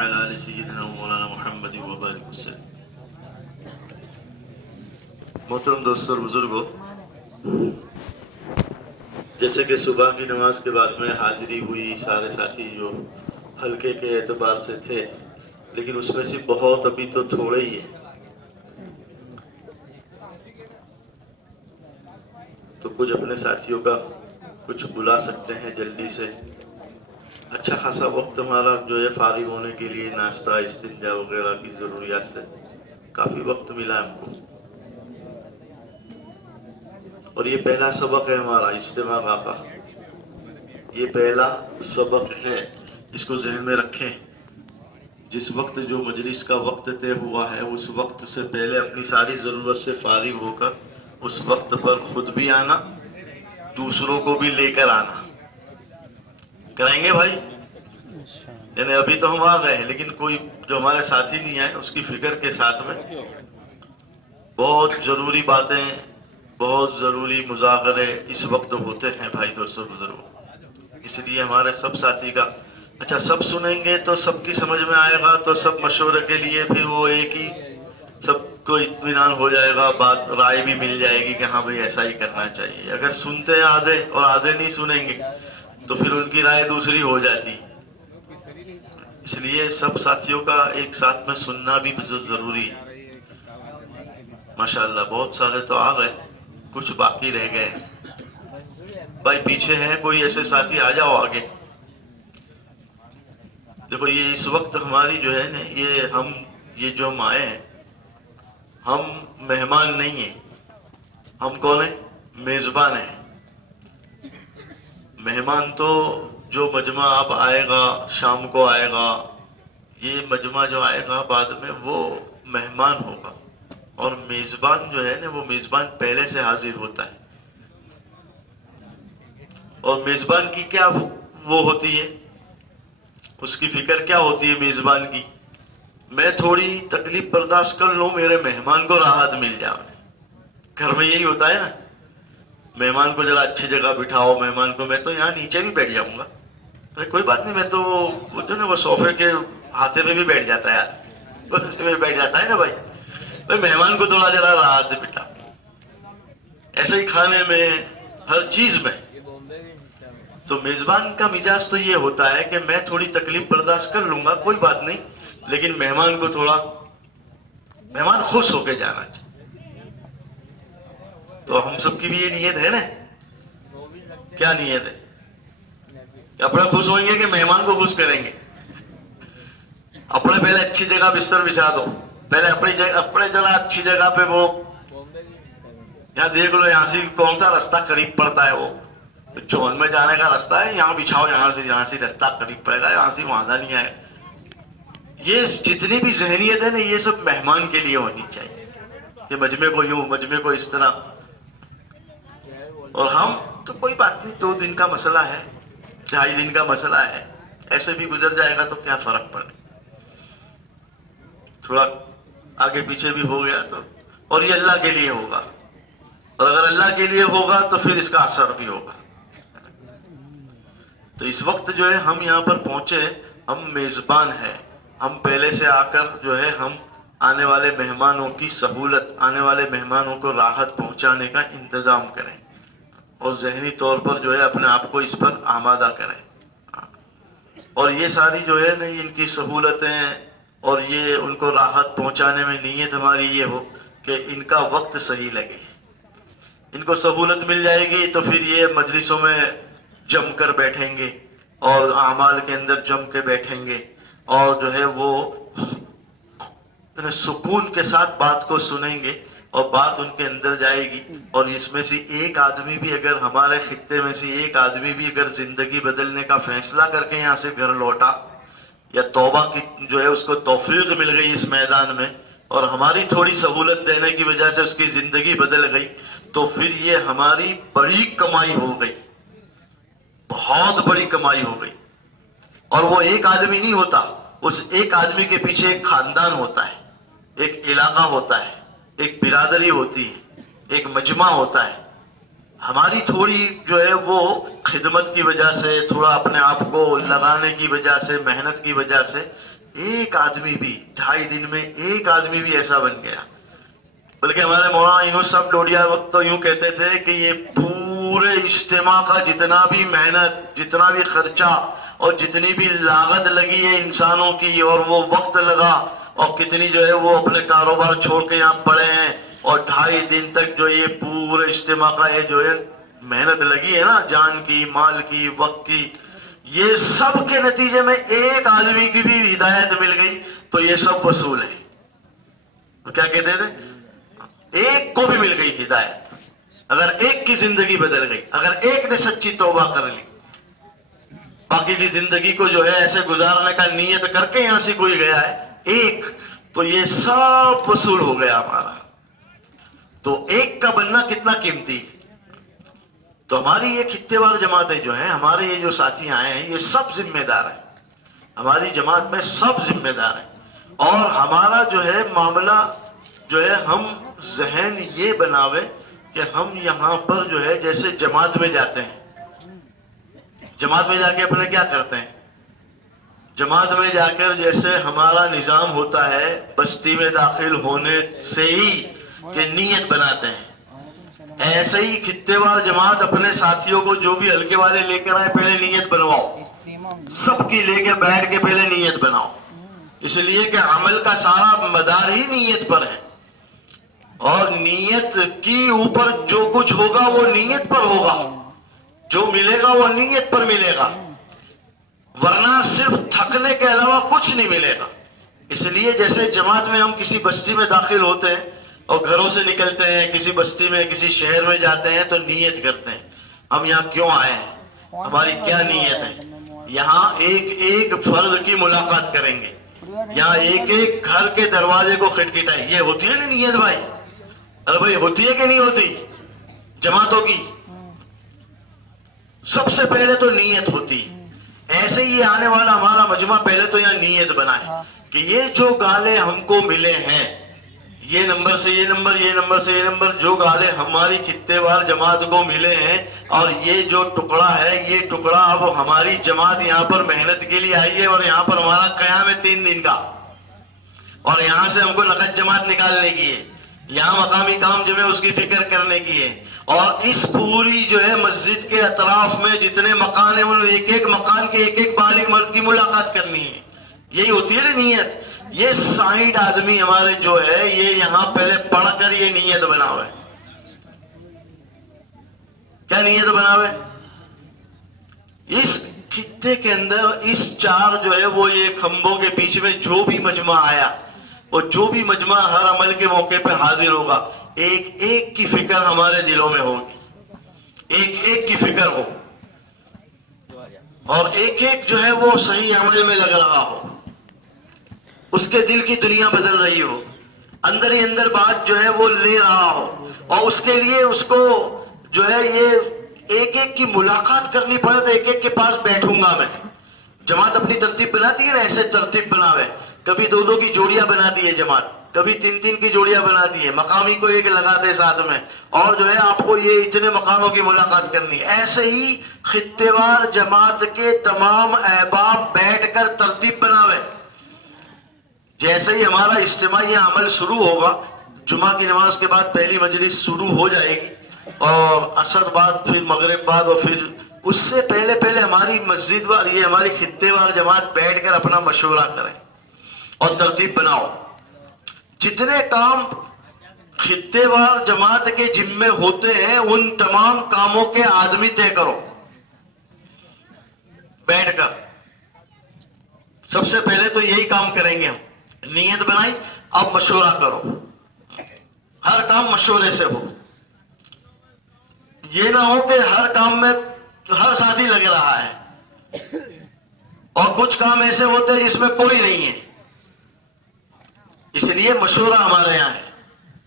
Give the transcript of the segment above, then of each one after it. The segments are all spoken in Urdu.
وعلى آل سيدنا مولانا محمد وبارك وسلم. محترم دوستوں اور بزرگوں، جیسے کہ صبح کی نماز کے بعد میں حاضری ہوئی، سارے ساتھی جو حلقے کے اعتبار سے تھے، لیکن اس میں سے بہت ابھی تو تھوڑے ہی ہیں، تو کچھ اپنے ساتھیوں کا کچھ بلا سکتے ہیں جلدی سے. اچھا خاصا وقت ہمارا جو ہے فارغ ہونے کے لیے ناشتہ استنجا وغیرہ کی ضروریات سے کافی وقت ملا ہم کو. اور یہ پہلا سبق ہے ہمارا اجتماع کا، یہ پہلا سبق ہے، اس کو ذہن میں رکھیں. جس وقت جو مجلس کا وقت طے ہوا ہے اس وقت سے پہلے اپنی ساری ضرورت سے فارغ ہو کر اس وقت پر خود بھی آنا، دوسروں کو بھی لے کر آنا. کریں گے بھائی؟ یعنی ابھی تو ہم آ گئے ہیں، لیکن کوئی جو ہمارے ساتھی نہیں آئے اس کی فکر کے ساتھ میں بہت ضروری باتیں، بہت ضروری مذاکرے اس وقت ہوتے ہیں بھائی دوستوں بزرگوں. اس لیے ہمارے سب ساتھی کا اچھا سب سنیں گے تو سب کی سمجھ میں آئے گا، تو سب مشورے کے لیے پھر وہ ایک ہی سب کو اطمینان ہو جائے گا، بات رائے بھی مل جائے گی کہ ہاں بھائی ایسا ہی کرنا چاہیے. اگر سنتے ہیں آدھے اور آدھے نہیں سنیں گے تو پھر ان کی رائے دوسری ہو جاتی. اس لیے سب ساتھیوں کا ایک ساتھ میں سننا بھی ضروری ہے. ماشاءاللہ بہت سارے تو آ گئے، کچھ باقی رہ گئے. بھائی پیچھے ہیں کوئی ایسے ساتھی؟ آ جاؤ آگے. دیکھو یہ اس وقت ہماری جو ہے نا، یہ جو ہم آئے ہیں، ہم مہمان نہیں ہیں. ہم کون ہیں؟ میزبان ہیں. مہمان تو جو مجمع اب آئے گا، شام کو آئے گا، یہ مجمع جو آئے گا بعد میں وہ مہمان ہوگا. اور میزبان جو ہے نا، وہ میزبان پہلے سے حاضر ہوتا ہے. اور میزبان کی کیا وہ ہوتی ہے، اس کی فکر کیا ہوتی ہے میزبان کی؟ میں تھوڑی تکلیف برداشت کر لوں، میرے مہمان کو راحت مل جائے. گھر میں یہی ہوتا ہے نا، مہمان کو ذرا اچھی جگہ بٹھاؤ، مہمان کو میں تو یہاں نیچے بھی بیٹھ جاؤں گا، کوئی بات نہیں، میں تو وہ جو نا وہ صوفے کے ہاتھے میں بھی بیٹھ جاتا ہے یار، اس میں بیٹھ جاتا ہے نا بھائی. مہمان کو تھوڑا ذرا راحت بٹھا. ایسے ہی کھانے میں، ہر چیز میں. تو میزبان کا مزاج تو یہ ہوتا ہے کہ میں تھوڑی تکلیف برداشت کر لوں گا، کوئی بات نہیں، لیکن مہمان کو تھوڑا، مہمان خوش ہو کے جانا چاہیے. تو ہم سب کی بھی یہ نیت ہے نا. کیا نیت ہے؟ کہ اپنے خوش ہوئیں گے کہ مہمان کو خوش کریں گے؟ اپنے پہلے اچھی جگہ بستر بچھا دو، پہلے اپنے جگہ اچھی جگہ پہ. وہ یہاں دیکھ لو، یہاں سے کون سا رستہ قریب پڑتا ہے، وہ چون میں جانے کا رستہ ہے، یہاں بچھاؤ، یہاں سے رستہ قریب پڑے گا، یہاں سے وہاں نہیں آئے. یہ جتنی بھی ذہنیت ہے نا، یہ سب مہمان کے لیے ہونی چاہیے کہ مجمع کو یوں، مجمع کو اس طرح. اور ہم تو کوئی بات نہیں، 2 دن کا مسئلہ ہے، 2.5 دن کا مسئلہ ہے، ایسے بھی گزر جائے گا تو کیا فرق پڑے. تھوڑا آگے پیچھے بھی ہو گیا تو، اور یہ اللہ کے لیے ہوگا، اور اگر اللہ کے لیے ہوگا تو پھر اس کا اثر بھی ہوگا. تو اس وقت جو ہے ہم یہاں پر پہنچے، ہم میزبان ہیں. ہم پہلے سے آ کر جو ہے ہم آنے والے مہمانوں کی سہولت، آنے والے مہمانوں کو راحت پہنچانے کا انتظام کریں، اور ذہنی طور پر جو ہے اپنے آپ کو اس پر آمادہ کریں. اور یہ ساری جو ہے نا ان کی سہولتیں اور یہ ان کو راحت پہنچانے میں نیت ہماری یہ ہو کہ ان کا وقت صحیح لگے. ان کو سہولت مل جائے گی تو پھر یہ مجلسوں میں جم کر بیٹھیں گے، اور اعمال کے اندر جم کے بیٹھیں گے، اور جو ہے وہ سکون کے ساتھ بات کو سنیں گے، اور بات ان کے اندر جائے گی. اور اس میں سے ایک آدمی بھی اگر، ہمارے خطے میں سے ایک آدمی بھی اگر زندگی بدلنے کا فیصلہ کر کے یہاں سے گھر لوٹا، یا توبہ کی جو ہے اس کو توفیق مل گئی اس میدان میں، اور ہماری تھوڑی سہولت دینے کی وجہ سے اس کی زندگی بدل گئی، تو پھر یہ ہماری بڑی کمائی ہو گئی، بہت بڑی کمائی ہو گئی. اور وہ ایک آدمی نہیں ہوتا، اس ایک آدمی کے پیچھے ایک خاندان ہوتا ہے، ایک علاقہ ہوتا ہے، ایک برادری ہوتی ہے، ایک مجمع ہوتا ہے. ہماری تھوڑی جو ہے وہ خدمت کی وجہ سے، تھوڑا اپنے آپ کو لگانے کی وجہ سے، محنت کی وجہ سے ایک آدمی بھی 2.5 دن میں ایک آدمی بھی ایسا بن گیا. بلکہ ہمارے مولانا یونس صاحب ڈوڈیا وقت تو یوں کہتے تھے کہ یہ پورے اجتماع کا جتنا بھی محنت، جتنا بھی خرچہ اور جتنی بھی لاگت لگی ہے انسانوں کی، اور وہ وقت لگا، اور کتنی جو ہے وہ اپنے کاروبار چھوڑ کے یہاں پڑے ہیں، اور 2.5 دن تک جو یہ پورے اجتماع کا یہ جو ہے محنت لگی ہے نا، جان کی، مال کی، وقت کی، یہ سب کے نتیجے میں ایک آدمی کی بھی ہدایت مل گئی تو یہ سب وصول ہے. تو کیا کہتے تھے؟ ایک کو بھی مل گئی ہدایت، اگر ایک کی زندگی بدل گئی، اگر ایک نے سچی توبہ کر لی، باقی کی زندگی کو جو ہے ایسے گزارنے کا نیت کر کے یہاں سے کوئی گیا ہے ایک، تو یہ سب وصول ہو گیا ہمارا. تو ایک کا بننا کتنا قیمتی ہے. تو ہماری یہ خطے وار جماعتیں جو ہیں، ہمارے یہ جو ساتھی آئے ہیں، یہ سب ذمہ دار ہیں. ہماری جماعت میں سب ذمہ دار ہیں. اور ہمارا جو ہے معاملہ جو ہے، ہم ذہن یہ بناوے کہ ہم یہاں پر جو ہے جیسے جماعت میں جاتے ہیں، جماعت میں جا کے اپنے کیا کرتے ہیں؟ جماعت میں جا کر جیسے ہمارا نظام ہوتا ہے بستی میں داخل ہونے سے ہی کہ نیت بناتے ہیں، ایسے ہی خطے وار جماعت اپنے ساتھیوں کو جو بھی ہلکے والے لے کر آئے پہلے نیت بنواؤ، سب کی لے کے بیٹھ کے پہلے نیت بناؤ. اس لیے کہ عمل کا سارا مدار ہی نیت پر ہے، اور نیت کی اوپر جو کچھ ہوگا وہ نیت پر ہوگا، جو ملے گا وہ نیت پر ملے گا، ورنہ صرف تھکنے کے علاوہ کچھ نہیں ملے گا. اس لیے جیسے جماعت میں ہم کسی بستی میں داخل ہوتے ہیں اور گھروں سے نکلتے ہیں، کسی بستی میں کسی شہر میں جاتے ہیں تو نیت کرتے ہیں ہم یہاں کیوں آئے ہیں، ہماری کیا نیت ہے. یہاں ایک ایک فرد کی ملاقات کریں گے، یہاں ایک ایک گھر کے دروازے کو کھٹکھٹائیں. یہ ہوتی ہے نا نیت بھائی؟ ارے بھائی ہوتی ہے کہ نہیں ہوتی؟ جماعتوں کی سب سے پہلے تو نیت ہوتی ہے. ایسے ہی آنے والا ہمارا مجمع پہلے تو یہاں نیت بنائے کہ یہ جو گالے ہم کو ملے ہیں، یہ نمبر سے یہ نمبر، یہ نمبر سے یہ نمبر، جو گالے ہماری خطے وار جماعت کو ملے ہیں، اور یہ جو ٹکڑا ہے، یہ ٹکڑا اب ہماری جماعت یہاں پر محنت کے لیے آئی ہے، اور یہاں پر ہمارا قیام ہے 3 دن کا، اور یہاں سے ہم کو نقد جماعت نکالنے کی ہے، یہاں مقامی کام جو ہے اس کی فکر کرنے کی ہے، اور اس پوری جو ہے مسجد کے اطراف میں جتنے مکان ہیں ان ایک ایک مکان کے ایک ایک بالغ مرد کی ملاقات کرنی ہے. یہی ہوتی ہے نا نیت. یہ 60 آدمی ہمارے جو ہے یہ یہاں پہلے پڑھ کر یہ نیت بناوے. کیا نیت بناوے؟ اس خطے کے اندر اس 4 جو ہے وہ یہ کھمبوں کے بیچ میں جو بھی مجمع آیا، اور جو بھی مجمع ہر عمل کے موقع پہ حاضر ہوگا، ایک ایک کی فکر ہمارے دلوں میں ہوگی، ایک ایک کی فکر ہو، اور ایک ایک جو ہے وہ صحیح عمل میں لگ رہا ہو، اس کے دل کی دنیا بدل رہی ہو، اندر ہی اندر بات جو ہے وہ لے رہا ہو، اور اس کے لیے اس کو جو ہے یہ ایک ایک کی ملاقات کرنی پڑے تو ایک ایک کے پاس بیٹھوں گا میں. جماعت اپنی ترتیب بناتی ہے نا، ایسے ترتیب بناوے. کبھی 2 کی جوڑیاں بناتی ہے جماعت، کبھی 3 کی جوڑیاں بناتی ہے، مقامی کو ایک لگا دے ساتھ میں، اور جو ہے آپ کو یہ اتنے مقاموں کی ملاقات کرنی ہے. ایسے ہی خطے وار جماعت کے تمام احباب بیٹھ کر ترتیب بناوے. جیسے ہی ہمارا اجتماعی عمل شروع ہوگا، جمعہ کی نماز کے بعد پہلی مجلس شروع ہو جائے گی، اور عصر بعد، پھر مغرب بعد، اور پھر اس سے پہلے ہماری مسجد وار یہ ہماری خطے وار جماعت بیٹھ کر اپنا مشورہ کریں اور ترتیب بناؤ. جتنے کام خطے وار جماعت کے ذمے ہوتے ہیں ان تمام کاموں کے آدمی طے کرو بیٹھ کر. سب سے پہلے تو یہی کام کریں گے ہم. نیت بنائی، اب مشورہ کرو، ہر کام مشورے سے ہو. یہ نہ ہو کہ ہر کام میں ہر ساتھی لگ رہا ہے، اور کچھ کام ایسے ہوتے ہیں جس میں کوئی نہیں ہے. اس لیے مشورہ ہمارے یہاں ہے.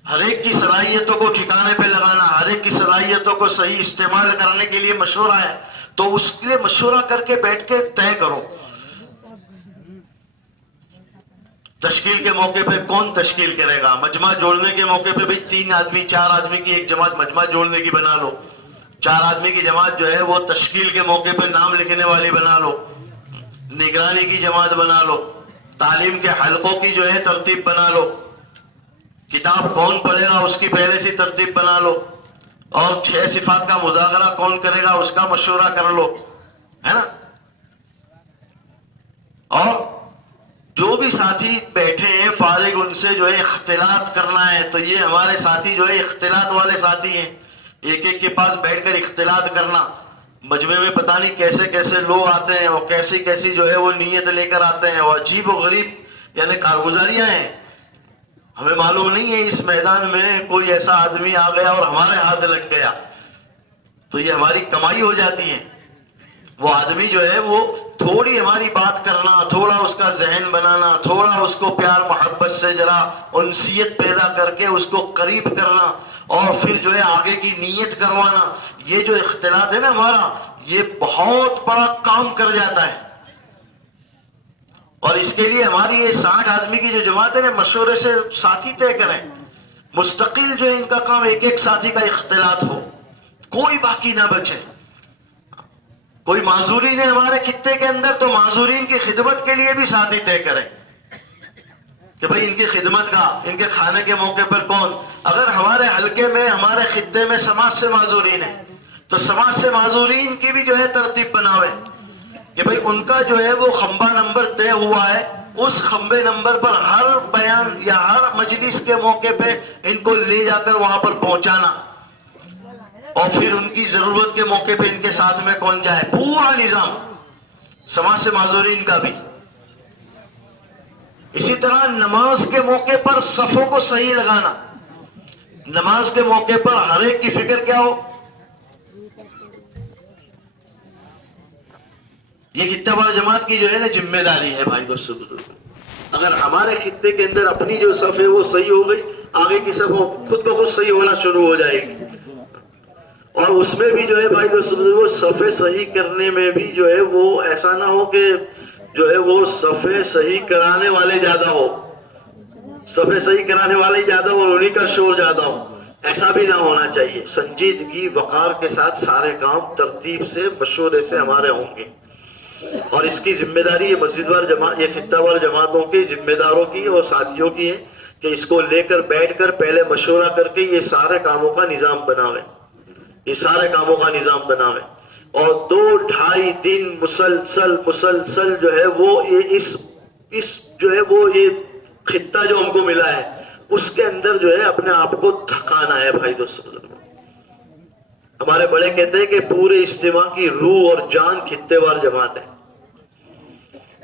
ہر ایک کی صلاحیتوں کو ٹھکانے پہ لگانا، ہر ایک کی صلاحیتوں کو صحیح استعمال کرنے کے لیے مشورہ ہے. تو اس کے لیے مشورہ کر کے بیٹھ کے طے کرو. تشکیل کے موقع پہ کون تشکیل کرے گا؟ مجمع جوڑنے کے موقع پہ بھی 3 آدمی 4 آدمی کی ایک جماعت مجمع جوڑنے کی بنا لو. 4 آدمی کی جماعت جو ہے وہ تشکیل کے موقع پہ نام لکھنے والی بنا لو، نگرانی کی جماعت بنا لو. تعلیم کے حلقوں کی جو ہے ترتیب بنا لو، کتاب کون پڑھے گا اس کی پہلے سے ترتیب بنا لو، اور 6 صفات کا مذاکرہ کون کرے گا اس کا مشورہ کر لو، ہے نا. اور جو بھی ساتھی بیٹھے ہیں فارغ، ان سے جو ہے اختلاط کرنا ہے. تو یہ ہمارے ساتھی جو ہے اختلاط والے ساتھی ہیں، ایک ایک کے پاس بیٹھ کر اختلاط کرنا. مجمع میں پتہ نہیں کیسے کیسے لوگ آتے ہیں اور کیسی کیسی جو ہے وہ نیت لے کر آتے ہیں، اور عجیب و غریب یعنی کارگزاریاں ہیں. ہمیں معلوم نہیں ہے اس میدان میں کوئی ایسا آدمی آ گیا اور ہمارے ہاتھ لگ گیا تو یہ ہماری کمائی ہو جاتی ہے. وہ آدمی جو ہے وہ تھوڑی ہماری بات کرنا، تھوڑا اس کا ذہن بنانا، تھوڑا اس کو پیار محبت سے ذرا انسیت پیدا کر کے اس کو قریب کرنا، اور پھر جو ہے آگے کی نیت کروانا. یہ جو اختلاط ہے نا ہمارا، یہ بہت بڑا کام کر جاتا ہے. اور اس کے لیے ہماری یہ 60 آدمی کی جو جماعت ہے نا، مشورے سے ساتھی طے کریں. مستقل جو ہے ان کا کام ایک ایک ساتھی کا اختلاط ہو، کوئی باقی نہ بچے. کوئی معذورین ہے ہمارے خطے کے اندر تو معذورین کی خدمت کے لیے بھی ساتھی طے کریں کہ بھائی ان کی خدمت کا، ان کے کھانے کے موقع پر کون. اگر ہمارے حلقے میں، ہمارے خطے میں سماج سے معذورین ہیں تو سماج سے معذورین کی بھی جو ہے ترتیب بناوے کہ بھئی ان کا جو ہے وہ خمبہ نمبر طے ہوا ہے، اس خمبے نمبر پر ہر بیان یا ہر مجلس کے موقع پہ ان کو لے جا کر وہاں پر پہنچانا، اور پھر ان کی ضرورت کے موقع پہ ان کے ساتھ میں کون جائے. پورا نظام سماج سے معذورین کا بھی. اسی طرح نماز کے موقع پر صفوں کو صحیح لگانا. نماز کے موقع پر ہر ایک کی فکر کیا ہو. یہ خطہ وار جماعت کی جو ہے نا ذمہ داری ہے بھائی دوستو بزرگ. اگر ہمارے خطے کے اندر اپنی جو صف ہے وہ صحیح ہو گئی، آگے کی صف خود بخود صحیح ہونا شروع ہو جائے گی. اور اس میں بھی جو ہے بھائی دوستو بزرگوں، صفیں صحیح کرنے میں بھی جو ہے وہ ایسا نہ ہو کہ جو ہے وہ صفیں صحیح کرانے والے زیادہ ہو، صفیں صحیح کرانے والے زیادہ ہو اور انہی کا شور زیادہ ہو. ایسا بھی نہ ہونا چاہیے. سنجیدگی وقار کے ساتھ سارے کام ترتیب سے مشورے سے ہمارے ہوں گے. اور اس کی ذمہ داری یہ مسجد وار جماعت، یہ خطہ وار جماعتوں کے ذمہ داروں کی اور ساتھیوں کی ہے کہ اس کو لے کر بیٹھ کر پہلے مشورہ کر کے یہ سارے کاموں کا نظام بناویں، یہ سارے کاموں کا نظام بناویں. اور 2-2.5 دن مسلسل جو ہے وہ اس جو ہے وہ یہ خطہ جو ہم کو ملا ہے اس کے اندر جو ہے اپنے آپ کو تھکانا ہے بھائی دوستو. ہمارے بڑے کہتے ہیں کہ پورے اجتماع کی روح اور جان خطے وار جماعت ہے.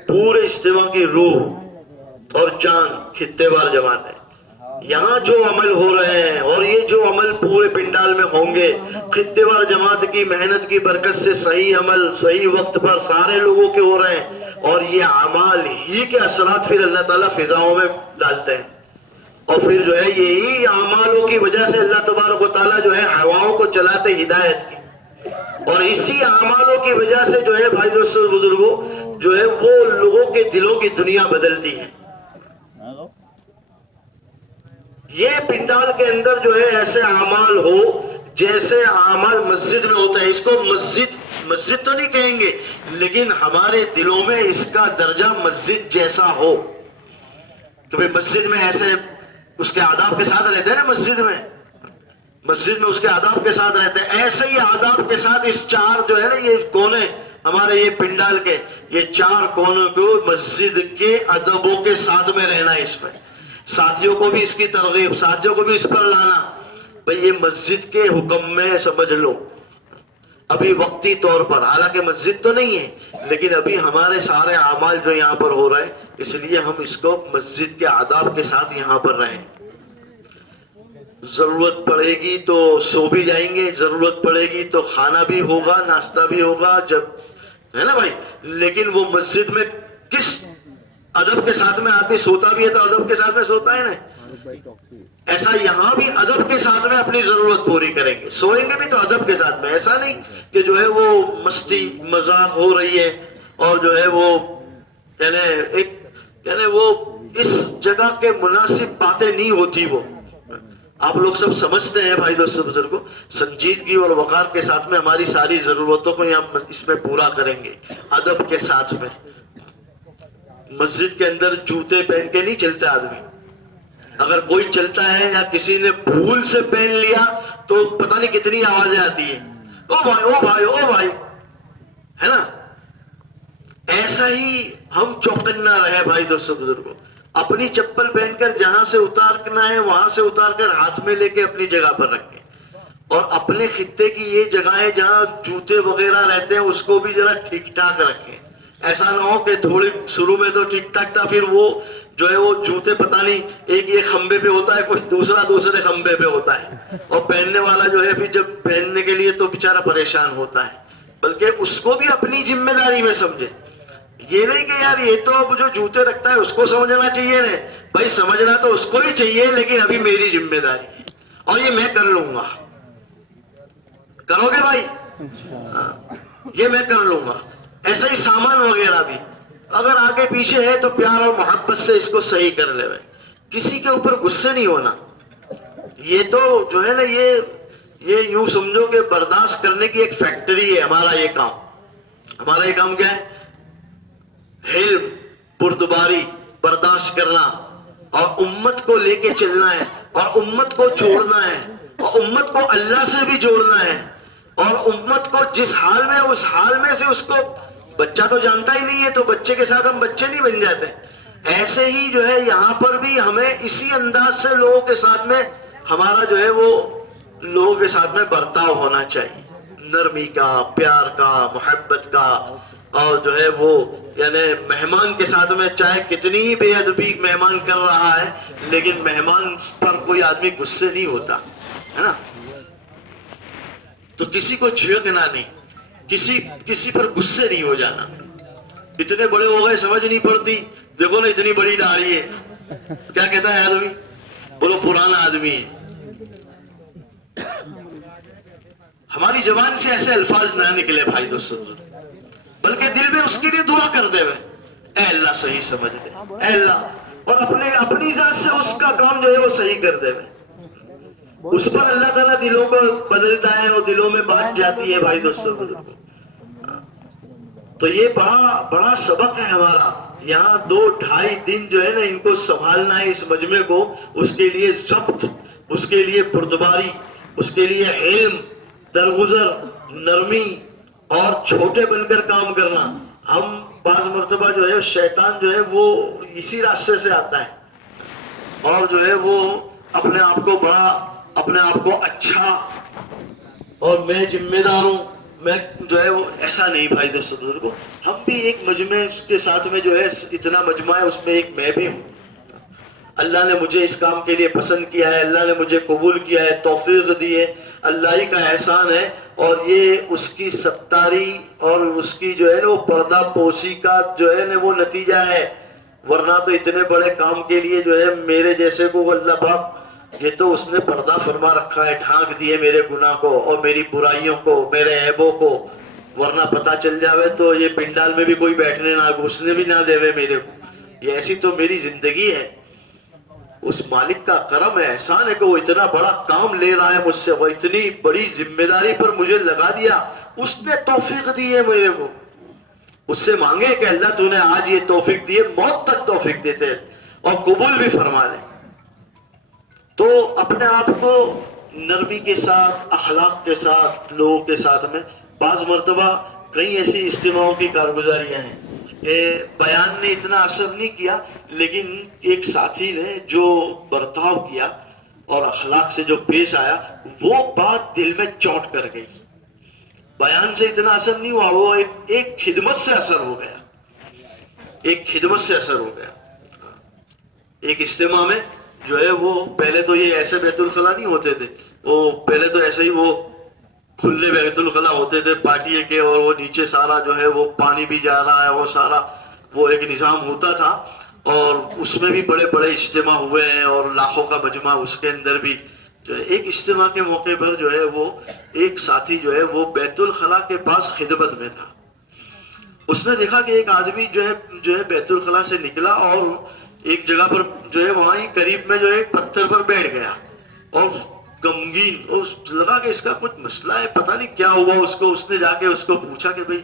پورے اجتماع کی روح اور جان خطے وار جماعت ہے. یہاں جو عمل ہو رہے ہیں اور یہ جو عمل پورے پنڈال میں ہوں گے، خطے وار جماعت کی محنت کی برکت سے صحیح عمل صحیح وقت پر سارے لوگوں کے ہو رہے ہیں، اور یہ اعمال ہی کے اثرات پھر اللہ تعالیٰ فضاؤں میں ڈالتے ہیں. اور پھر جو ہے یہی اعمالوں کی وجہ سے اللہ تبارک و تعالیٰ جو ہے ہواؤں کو چلاتے ہدایت کی، اور اسی اعمالوں کی وجہ سے جو ہے بھائی دوستو بزرگوں جو ہے وہ لوگوں کے دلوں کی دنیا بدلتی ہے. یہ پنڈال کے اندر جو ہے ایسے اعمال ہو جیسے اعمال مسجد میں ہوتا ہے. اس کو مسجد تو نہیں کہیں گے، لیکن ہمارے دلوں میں اس کا درجہ مسجد جیسا ہو کہ بھئی مسجد میں ایسے اس کے آداب کے ساتھ رہتے ہیں نا. مسجد میں اس کے آداب کے ساتھ رہتے ہیں، ایسے ہی آداب کے ساتھ اس 4 جو ہے نا یہ کونے ہمارے یہ پنڈال کے، یہ 4 کونوں کو مسجد کے ادبوں کے ساتھ میں رہنا ہے. اس میں ساتھیوں کو بھی اس کی ترغیب، ساتھیوں کو بھی اس پر لانا. بھئی یہ مسجد کے حکم میں سمجھ لو ابھی وقتی طور پر، حالانکہ مسجد تو نہیں ہے لیکن ابھی ہمارے سارے اعمال جو یہاں پر ہو رہے ہیں اس لیے ہم اس کو مسجد کے آداب کے ساتھ یہاں پر رہیں. ضرورت پڑے گی تو سو بھی جائیں گے، ضرورت پڑے گی تو کھانا بھی ہوگا، ناشتہ بھی ہوگا، جب ہے نا بھائی. لیکن وہ مسجد میں کس ادب کے ساتھ میں آدمی سوتا بھی ہے تو ادب کے ساتھ میں سوتا ہے نا، ایسا یہاں بھی ادب کے ساتھ میں اپنی ضرورت پوری کریں گے. سوئیں گے بھی تو ادب کے ساتھ میں، ایسا نہیں کہ جو ہے وہ مستی مذاق ہو رہی ہے اور جو ہے وہ یعنی وہ اس جگہ کے مناسب باتیں نہیں ہوتی. وہ آپ لوگ سب سمجھتے ہیں بھائی دوستو بزرگوں، سنجیدگی اور وقار کے ساتھ میں ہماری ساری ضرورتوں کو یہاں اس میں پورا کریں گے ادب کے ساتھ میں. مسجد کے اندر جوتے پہن کے نہیں چلتا آدمی. اگر کوئی چلتا ہے یا کسی نے بھول سے پہن لیا تو پتہ نہیں کتنی آوازیں آتی ہیں, او بھائی او بھائی او بھائی, ہے نا. ایسا ہی ہم چوکنا رہے بھائی دوستوں بزرگوں. اپنی چپل پہن کر جہاں سے اتارنا ہے وہاں سے اتار کر ہاتھ میں لے کے اپنی جگہ پر رکھیں, اور اپنے خطے کی یہ جگہیں جہاں جوتے وغیرہ رہتے ہیں اس کو بھی ذرا ٹھیک ٹھاک رکھیں. ایسا نہ ہو کہ تھوڑی شروع میں تو ٹھیک ٹھاک تھا, پھر وہ جو ہے وہ جوتے پتہ نہیں ایک یہ کھمبے پہ ہوتا ہے, کوئی دوسرے کھمبے پہ ہوتا ہے, اور پہننے والا جو ہے پھر جب پہننے کے لیے تو بیچارہ پریشان ہوتا ہے. بلکہ اس کو بھی اپنی ذمہ داری میں سمجھے. یہ نہیں کہ یار یہ تو جو جوتے رکھتا ہے اس کو سمجھنا چاہیے نا بھائی, سمجھنا تو اس کو بھی چاہیے لیکن ابھی میری ذمہ داری ہے اور یہ میں کر لوں گا. کرو گے بھائی؟ یہ میں کر لوں گا. ایسا ہی سامان وغیرہ بھی اگر آگے پیچھے ہے تو پیار اور محبت سے اس کو صحیح کر لے. کسی کے اوپر غصے نہیں ہونا. یہ تو جو ہے نا یہ یوں سمجھو کہ برداشت کرنے کی ایک فیکٹری ہے. ہمارا یہ کام کیا ہے؟ حلم, بردباری, برداشت کرنا, اور امت کو لے کے چلنا ہے, اور امت کو جوڑنا ہے, اور امت کو اللہ سے بھی جوڑنا ہے, اور امت کو جس حال میں اس حال میں سے اس کو بچہ تو جانتا ہی نہیں ہے تو بچے کے ساتھ ہم بچے نہیں بن جاتے. ایسے ہی جو ہے یہاں پر بھی ہمیں اسی انداز سے لوگوں کے ساتھ میں ہمارا جو ہے وہ لوگوں کے ساتھ میں برتاؤ ہونا چاہیے, نرمی کا, پیار کا, محبت کا. اور جو ہے وہ یعنی مہمان کے ساتھ میں چاہے کتنی ہی بے ادبی مہمان کر رہا ہے لیکن مہمان پر کوئی آدمی غصے نہیں ہوتا ہے نا. تو کسی کو جھڑکنا نہیں, کسی پر غصے نہیں ہو جانا. اتنے بڑے ہو گئے سمجھ نہیں پڑتی, دیکھو نا اتنی بڑی داڑھی ہے, کیا کہتا ہے آدمی؟ بولو پرانا آدمی ہے. ہماری زبان سے ایسے الفاظ نہ نکلے بھائی دوستو, بلکہ دل میں اس کے لیے دعا کر دے, اے اللہ صحیح سمجھ دے, اے اللہ, اور اپنی ذات سے اس کا کام جو ہے وہ صحیح کر دے. اس پر اللہ تعالیٰ دلوں کو بدلتا ہے اور دلوں میں بات جاتی ہے بھائی دوستو. تو یہ بڑا سبق ہے ہمارا. یہاں 2-2.5 دن جو ہے نا ان کو سنبھالنا ہے, اس مجمع کو. اس کے لیے ضبط, اس کے لیے بردباری, اس کے لیے علم, درگزر, نرمی, اور چھوٹے بن کر کام کرنا. ہم بعض مرتبہ جو ہے شیطان جو ہے وہ اسی راستے سے آتا ہے اور جو ہے وہ اپنے آپ کو بڑا, اپنے آپ کو اچھا, اور میں ذمہ دار ہوں, میں جو ہے وہ ایسا نہیں بھائی دوستو بزرگوں. ہم بھی ایک مجمع کے ساتھ میں جو ہے اتنا مجمع ہے اس میں ایک میں بھی ہوں. اللہ نے مجھے اس کام کے لیے پسند کیا ہے, اللہ نے مجھے قبول کیا ہے, توفیق دی ہے, اللہ ہی کا احسان ہے. اور یہ اس کی ستاری اور اس کی جو ہے نا وہ پردہ پوشی کا جو ہے نا وہ نتیجہ ہے. ورنہ تو اتنے بڑے کام کے لیے جو ہے میرے جیسے کو اللہ پاک یہ تو اس نے پردہ فرما رکھا ہے, ڈھانک دیے میرے گناہ کو اور میری برائیوں کو, میرے عیبوں کو. ورنہ پتہ چل جاوے تو یہ پنڈال میں بھی کوئی بیٹھنے نہ, گھسنے بھی نہ دے میرے کو. یہ ایسی تو میری زندگی ہے. اس مالک کا کرم ہے, احسان ہے کہ وہ اتنا بڑا کام لے رہا ہے مجھ سے, وہ اتنی بڑی ذمہ داری پر مجھے لگا دیا, اس نے توفیق دی ہے میرے کو. اس سے مانگے کہ اللہ تو نے آج یہ توفیق دی ہے, موت تک توفیق دیتے اور قبول بھی فرما لے. تو اپنے آپ کو نرمی کے ساتھ, اخلاق کے ساتھ, لوگوں کے ساتھ میں. بعض مرتبہ کئی ایسی اجتماعوں کی کارگزاریاں ہیں کہ بیان نے اتنا اثر نہیں کیا لیکن ایک ساتھی نے جو برتاؤ کیا اور اخلاق سے جو پیش آیا وہ بات دل میں چوٹ کر گئی. بیان سے اتنا اثر نہیں ہوا, وہ ایک خدمت سے اثر ہو گیا, ایک خدمت سے اثر ہو گیا. ایک اجتماع میں جو ہے وہ پہلے تو یہ ایسے بیت الخلا نہیں ہوتے تھے, وہ پہلے تو ایسے ہی وہ کھلے بیت الخلا ہوتے تھے پارٹی کے, اور وہ نیچے سارا جو ہے وہ پانی بھی جا رہا ہے, وہ سارا وہ ایک نظام ہوتا تھا. اور اس میں بھی بڑے بڑے اجتماع ہوئے ہیں اور لاکھوں کا مجمع اس کے اندر بھی جو ہے. ایک اجتماع کے موقع پر جو ہے وہ ایک ساتھی جو ہے وہ بیت الخلا کے پاس خدمت میں تھا. اس نے دیکھا کہ ایک آدمی جو ہے بیت الخلا سے نکلا اور ایک جگہ پر جو ہے وہاں ہی قریب میں جو ہے ایک پتھر پر بیٹھ گیا اور غمگین, لگا کہ اس کا کچھ مسئلہ ہے, پتہ نہیں کیا ہوا اس کو. اس نے جا کے اس کو پوچھا کہ بھئی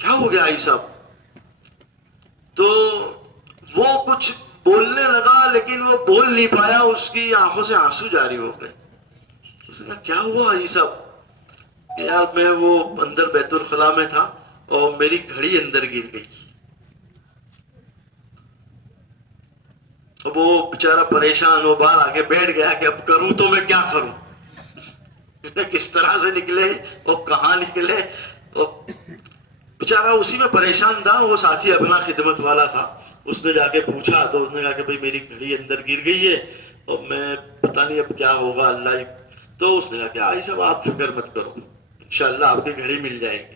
کیا ہو گیا آئی صاحب, تو وہ کچھ بولنے لگا لیکن وہ بول نہیں پایا، اس کی آنکھوں سے آنسو جاری ہو گئے. اس نے کہا کیا ہوا یہ سب؟ کہ یار میں وہ اندر بیت الخلاء میں تھا اور میری گھڑی اندر گر گئی. اب وہ بیچارہ پریشان ہو باہر آگے بیٹھ گیا کہ اب کروں تو میں کیا کروں، کس طرح سے نکلے اور کہاں نکلے. بیچارہ اسی میں پریشان تھا. وہ ساتھی اپنا خدمت والا تھا، اس نے جا کے پوچھا تو اس نے کہا کہ بھائی میری گھڑی اندر گر گئی ہے اور میں پتہ نہیں اب کیا ہوگا اللہ. تو اس نے کہا کہ آئی صاحب آپ فکر مت کرو، انشاءاللہ آپ کی گھڑی مل جائے گی.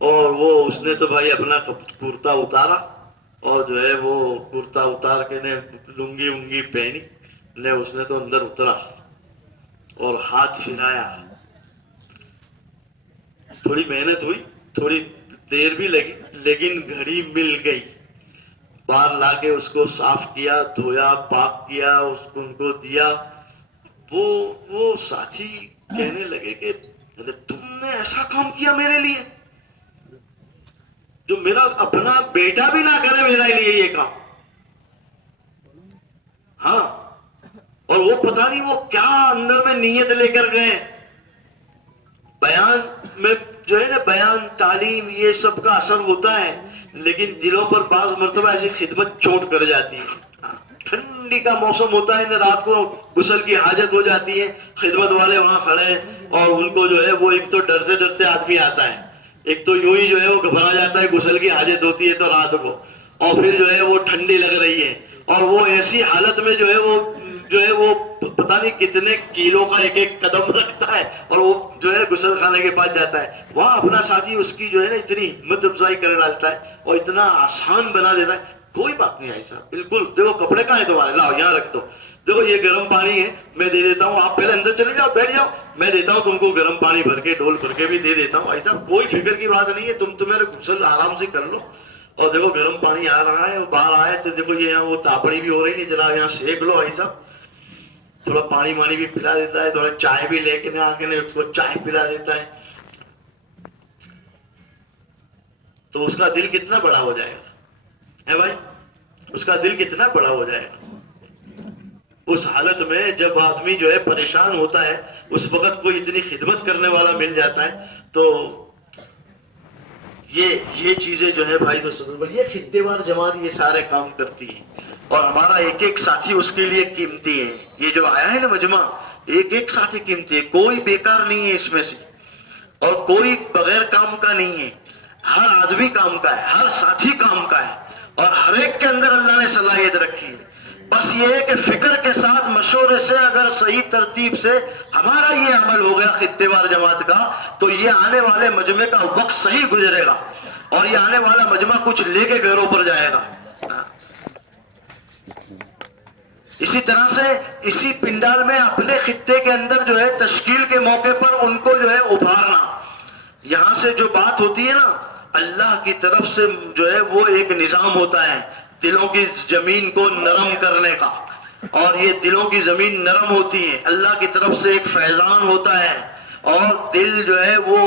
اور وہ اس نے تو بھائی اپنا کرتا اتارا اور جو ہے وہ کرتا اتار کے نے لنگی ونگی پہنی نے، اس نے تو اندر اترا اور ہاتھ پھرایا. تھوڑی محنت ہوئی، تھوڑی دیر بھی لگی، لیکن گھڑی مل گئی. باہر لا کے اس کو صاف کیا، دھویا، پاک کیا، اس کو ان کو دیا. وہ ساتھی کہنے لگے کہ تم نے ایسا کام کیا میرے لیے جو میرا اپنا بیٹا بھی نہ کرے میرے لیے یہ کام. ہاں، اور وہ پتہ نہیں وہ کیا اندر میں نیت لے کر گئے. بیان میں جو ہے نا، بیان تعلیم یہ سب کا اثر ہوتا ہے، لیکن دلوں پر بعض مرتبہ ایسی خدمت چوٹ کر جاتی ہے. ٹھنڈی کا موسم ہوتا ہے نا، رات کو غسل کی حاجت ہو جاتی ہے، خدمت والے وہاں کھڑے ہیں اور ان کو جو ہے وہ ایک تو ڈرتے ڈرتے آدمی آتا ہے، ایک تو یوں ہی جو ہے وہ گھبرا جاتا ہے، غسل کی حاجت ہوتی ہے تو رات کو، اور پھر جو ہے وہ ٹھنڈی لگ رہی ہے اور وہ ایسی حالت میں جو ہے وہ پتہ نہیں کتنے کیلو کا ایک ایک قدم رکھتا ہے اور وہ جو ہے غسل خانے کے پاس جاتا ہے. وہاں اپنا ساتھی اس کی جو ہے نا اتنی ہمت افزائی کر ڈالتا ہے اور اتنا آسان بنا دیتا ہے. کوئی بات نہیں آئی صاحب، بالکل دیکھو کپڑے کہاں ہیں تمہارے، لاؤ یہاں رکھ دو، دیکھو یہ گرم پانی ہے میں دے دیتا ہوں، آپ پہلے اندر چلے جاؤ بیٹھ جاؤ، میں دیتا ہوں تم کو گرم پانی بھر کے ڈول بھر کے بھی دے دیتا ہوں. آئی صاحب کوئی فکر کی بات نہیں ہے، تم تمہارے غسل آرام سے کر لو. اور دیکھو گرم پانی آ رہا ہے، باہر آئے تو دیکھو یہ یہاں وہ تاپڑی بھی ہو رہی ہے، جناب یہاں سیک لو. آئی صاحب تھوڑا پانی وانی بھی پلا دیتا ہے، تھوڑا چائے بھی لے کے آ کے اس کو چائے پلا دیتا ہے. تو اس کا دل کتنا بڑا ہو جائے گا بھائی، اس کا دل کتنا بڑا ہو جائے گا. اس حالت میں جب آدمی جو ہے پریشان ہوتا ہے، اس وقت کوئی اتنی خدمت کرنے والا مل جاتا ہے تو یہ چیزیں جو ہے بھائی دوستوں، یہ خطے وار جماعت یہ سارے کام کرتی ہے اور ہمارا ایک ایک ساتھی اس کے لیے قیمتی ہے. یہ جو آیا ہے نا مجمع، ایک ایک ساتھی قیمتی ہے، کوئی بیکار نہیں ہے اس میں سے اور کوئی بغیر کام کا نہیں ہے. ہر آدمی کام کا ہے، ہر ساتھی کام کا ہے اور ہر ایک کے اندر اللہ نے صلاحیت رکھی ہے. بس یہ ہے کہ فکر کے ساتھ مشورے سے اگر صحیح ترتیب سے ہمارا یہ عمل ہو گیا خطے وار جماعت کا، تو یہ آنے والے مجمع کا وقت صحیح گزرے گا اور یہ آنے والا مجمع کچھ لے کے گھروں پر جائے گا. اسی طرح سے اسی پنڈال میں اپنے خطے کے اندر جو ہے تشکیل کے موقع پر ان کو جو ہے ابھارنا. یہاں سے جو بات ہوتی ہے نا، اللہ کی طرف سے جو ہے وہ ایک نظام ہوتا ہے دلوں کی زمین کو نرم کرنے کا، اور یہ دلوں کی زمین نرم ہوتی ہے، اللہ کی طرف سے ایک فیضان ہوتا ہے اور دل جو ہے وہ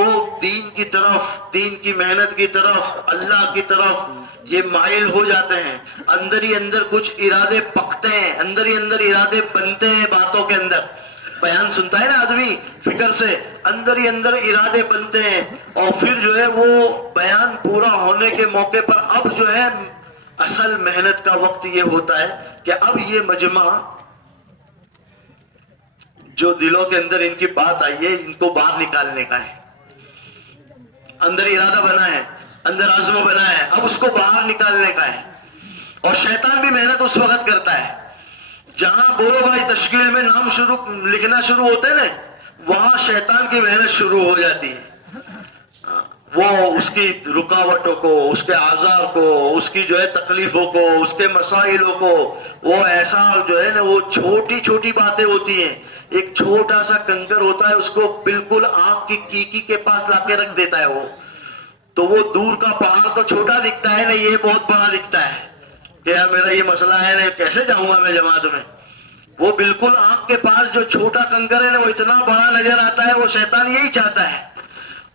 دین کی طرف، دین کی محنت کی طرف، اللہ کی طرف یہ مائل ہو جاتے ہیں. اندر ہی اندر کچھ ارادے پکتے ہیں، اندر ہی اندر ارادے بنتے ہیں. باتوں کے اندر بیان سنتا ہے نا آدمی فکر سے، اندر ہی اندر ارادے بنتے ہیں اور پھر جو ہے وہ بیان پورا ہونے کے موقع پر اب جو ہے اصل محنت کا وقت یہ ہوتا ہے کہ اب یہ مجمع جو دلوں کے اندر ان کی بات آئی ہے ان کو باہر نکالنے کا ہے. اندر ارادہ بنا ہے، اندر عزم بنا ہے، اب اس کو باہر نکالنے کا ہے. اور شیطان بھی محنت اس وقت کرتا ہے جہاں بولو بھائی تشکیل میں نام لکھنا شروع ہوتے ہیں نا، وہاں شیطان کی محنت شروع ہو جاتی ہے. وہ اس کی رکاوٹوں کو، اس کے آزار کو، اس کی جو ہے تکلیفوں کو، اس کے مسائلوں کو، وہ ایسا جو ہے نا وہ چھوٹی چھوٹی باتیں ہوتی ہیں. ایک چھوٹا سا کنکر ہوتا ہے، اس کو بالکل آنکھ کی کیکی کے پاس لا کے رکھ دیتا ہے وہ، تو وہ دور کا پہاڑ تو چھوٹا دکھتا ہے نا، یہ بہت بڑا دکھتا ہے کہ یار میرا یہ مسئلہ ہے نا، کیسے جاؤں گا میں جماعت میں. وہ بالکل آنکھ کے پاس جو چھوٹا کنکر ہے نا وہ اتنا بڑا نظر آتا ہے. وہ شیطان یہی چاہتا ہے.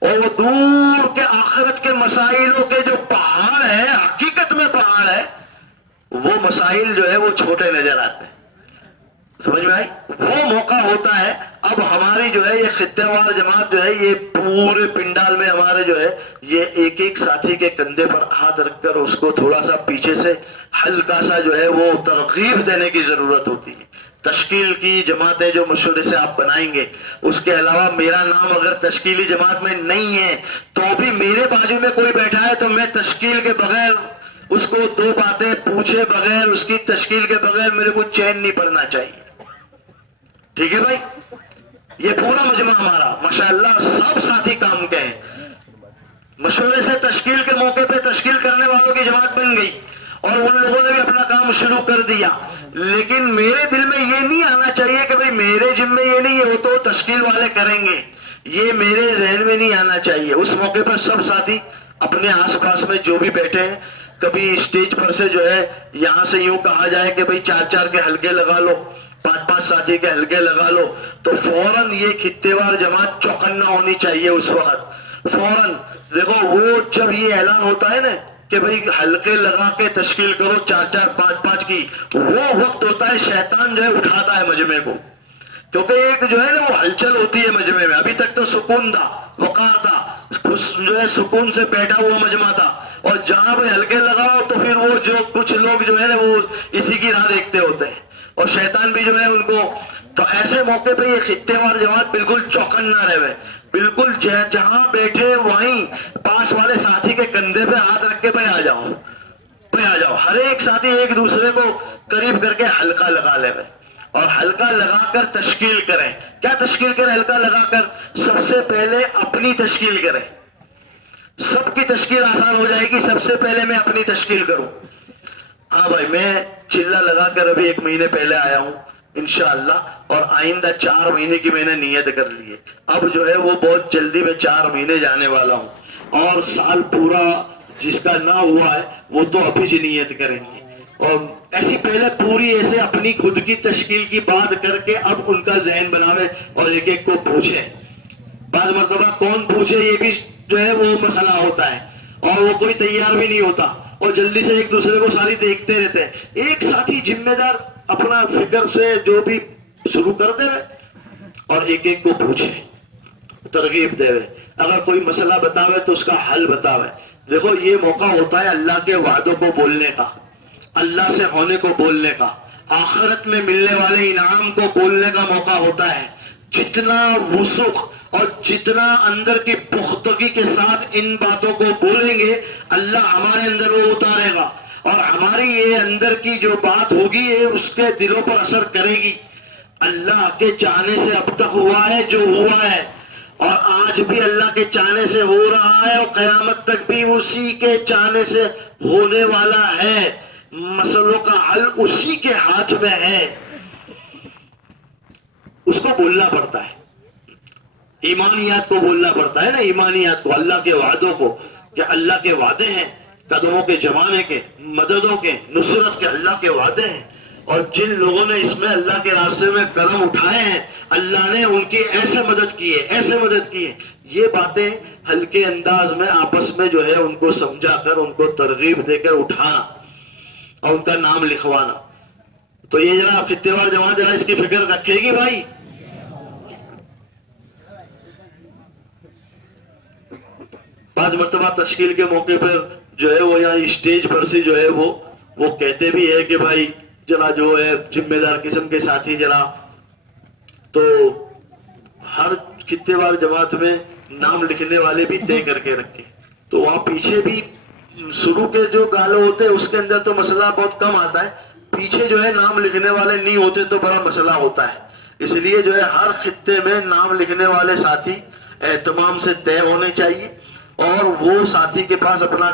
اور وہ دور کے آخرت کے مسائلوں کے جو پہاڑ ہے، حقیقت میں پہاڑ ہے، وہ مسائل جو ہے وہ چھوٹے نظر آتے ہیں. سمجھ میں آئی؟ وہ موقع ہوتا ہے. اب ہماری جو ہے یہ خطے وار جماعت جو ہے یہ پورے پنڈال میں ہمارے جو ہے یہ ایک ایک ساتھی کے کندھے پر ہاتھ رکھ کر اس کو تھوڑا سا پیچھے سے ہلکا سا جو ہے وہ ترغیب دینے کی ضرورت ہوتی ہے. تشکیل کی جماعتیں جو مشورے سے آپ بنائیں گے، اس کے علاوہ میرا نام اگر تشکیلی جماعت میں نہیں ہے تو بھی میرے بازو میں کوئی بیٹھا ہے تو میں تشکیل کے بغیر اس کو دو باتیں پوچھے بغیر، اس کی تشکیل کے بغیر میرے کو چین نہیں پڑنا چاہیے. ٹھیک ہے بھائی؟ یہ پورا مجمع ہمارا ماشاءاللہ سب ساتھی کام کے ہیں. مشورے سے تشکیل کے موقع پہ تشکیل کرنے والوں کی جماعت بن گئی اور ان لوگوں نے بھی اپنا کام شروع کر دیا. لیکن میرے دل میں یہ نہیں آنا چاہیے کہ بھئی میرے ذمہ یہ نہیں ہے، وہ تو تشکیل والے کریں گے. یہ میرے ذہن میں نہیں آنا چاہیے. اس موقع پر سب ساتھی اپنے آس پاس میں جو بھی بیٹھے ہیں، کبھی اسٹیج پر سے جو ہے یہاں سے یوں کہا جائے کہ بھئی 4-4 کے حلقے لگا لو، 5-5 ساتھی کے حلقے لگا لو، تو فوراً یہ خطے وار جماعت چوکنا ہونی چاہیے. اس وقت فوراً دیکھو وہ جب یہ اعلان ہوتا ہے نا کہ بھئی حلقے لگا کے تشکیل کرو 4-4 5-5 کی، وہ وقت ہوتا ہے شیطان جو ہے اٹھاتا ہے مجمع کو. کیونکہ ایک جو ہے نا وہ ہلچل ہوتی ہے مجمع میں. ابھی تک تو سکون تھا، وقار تھا، جو ہے سکون سے بیٹھا ہوا مجمع تھا، اور جہاں پہ ہلکے لگاؤ تو پھر وہ جو کچھ لوگ جو ہے نا وہ اسی کی راہ دیکھتے ہوتے ہیں اور شیطان بھی جو ہے ان کو. تو ایسے موقع پہ یہ خطے وار جماعت بالکل چوکن نہ رہے، بالکل جہاں بیٹھے وہیں پاس والے ساتھی کے کندھے پہ ہاتھ رکھ کے آ جاؤ، آ جاؤ. ہر ایک ساتھی ایک دوسرے کو قریب کر کے حلقہ لگا لے اور حلقہ لگا کر تشکیل کریں. کیا تشکیل کریں؟ حلقہ لگا کر سب سے پہلے اپنی تشکیل کریں. سب کی تشکیل آسان ہو جائے گی. سب سے پہلے میں اپنی تشکیل کروں. ہاں بھائی، میں چلہ لگا کر ابھی 1 مہینے پہلے آیا ہوں انشاءاللہ، اور آئندہ 4 مہینے کی میں نے نیت کر لی ہے. اب جو ہے وہ بہت جلدی میں 4 مہینے جانے والا ہوں، اور سال پورا جس کا نہ ہوا ہے وہ تو ابھی جو نیت کریں گے. اور ایسی پہلے پوری ایسے اپنی خود کی تشکیل کی بات کر کے اب ان کا ذہن بناوے اور ایک ایک کو پوچھے. بعض مرتبہ کون پوچھے یہ بھی جو ہے وہ مسئلہ ہوتا ہے، اور وہ کوئی تیار بھی نہیں ہوتا اور جلدی سے ایک دوسرے کو ساری دیکھتے رہتے ہیں. ایک ساتھی ذمہ دار اپنا فکر سے جو بھی شروع کر دے اور ایک ایک کو پوچھے، ترغیب دے. اگر کوئی مسئلہ بتاوے تو اس کا حل بتاوے. دیکھو یہ موقع ہوتا ہے اللہ کے وعدوں کو بولنے کا، اللہ سے ہونے کو بولنے کا، آخرت میں ملنے والے انعام کو بولنے کا موقع ہوتا ہے. جتنا وسوخ اور جتنا اندر کی پختگی کے ساتھ ان باتوں کو بولیں گے اللہ ہمارے اندر وہ اتارے گا، اور ہماری یہ اندر کی جو بات ہوگی یہ اس کے دلوں پر اثر کرے گی. اللہ کے چاہنے سے اب تک ہوا ہے جو ہوا ہے، اور آج بھی اللہ کے چاہنے سے ہو رہا ہے، اور قیامت تک بھی اسی کے چاہنے سے ہونے والا ہے. مسئلوں کا حل اسی کے ہاتھ میں ہے. اس کو بولنا پڑتا ہے، ایمانیات کو بولنا پڑتا ہے نا، ایمانیات کو، اللہ کے وعدوں کو، کہ اللہ کے وعدے ہیں قدموں کے جمانے کے، مددوں کے، نصرت کے اللہ کے وعدے ہیں. اور جن لوگوں نے اس میں اللہ کے راستے میں قدم اٹھائے ہیں اللہ نے ان کی ایسے مدد کی ہے، ایسے مدد کی ہے. یہ باتیں ہلکے انداز میں آپس میں جو ہے ان کو سمجھا کر ان کو ترغیب دے کر اٹھانا اور ان کا نام لکھوانا. تو یہ جناب خطے وار جماعت ذرا اس کی فکر رکھے گی بھائی. بعض مرتبہ تشکیل کے موقع پر جو ہے وہ یہاں اسٹیج پر سے جو ہے وہ کہتے بھی ہے کہ بھائی ذرا جو ہے ذمہ دار قسم کے ساتھی ذرا تو ہر خطے وار جماعت میں نام لکھنے والے بھی طے کر کے رکھے. تو وہاں پیچھے بھی شروع کے جو گالوں ہوتے ہیں اس کے اندر تو مسئلہ بہت کم آتا ہے، پیچھے جو ہے نام لکھنے والے نہیں ہوتے تو بڑا مسئلہ ہوتا ہے. اس لیے جو ہے ہر خطے میں نام لکھنے والے ساتھی اہتمام سے طے ہونے چاہیے، اور وہ ساتھی کے پاس اپنا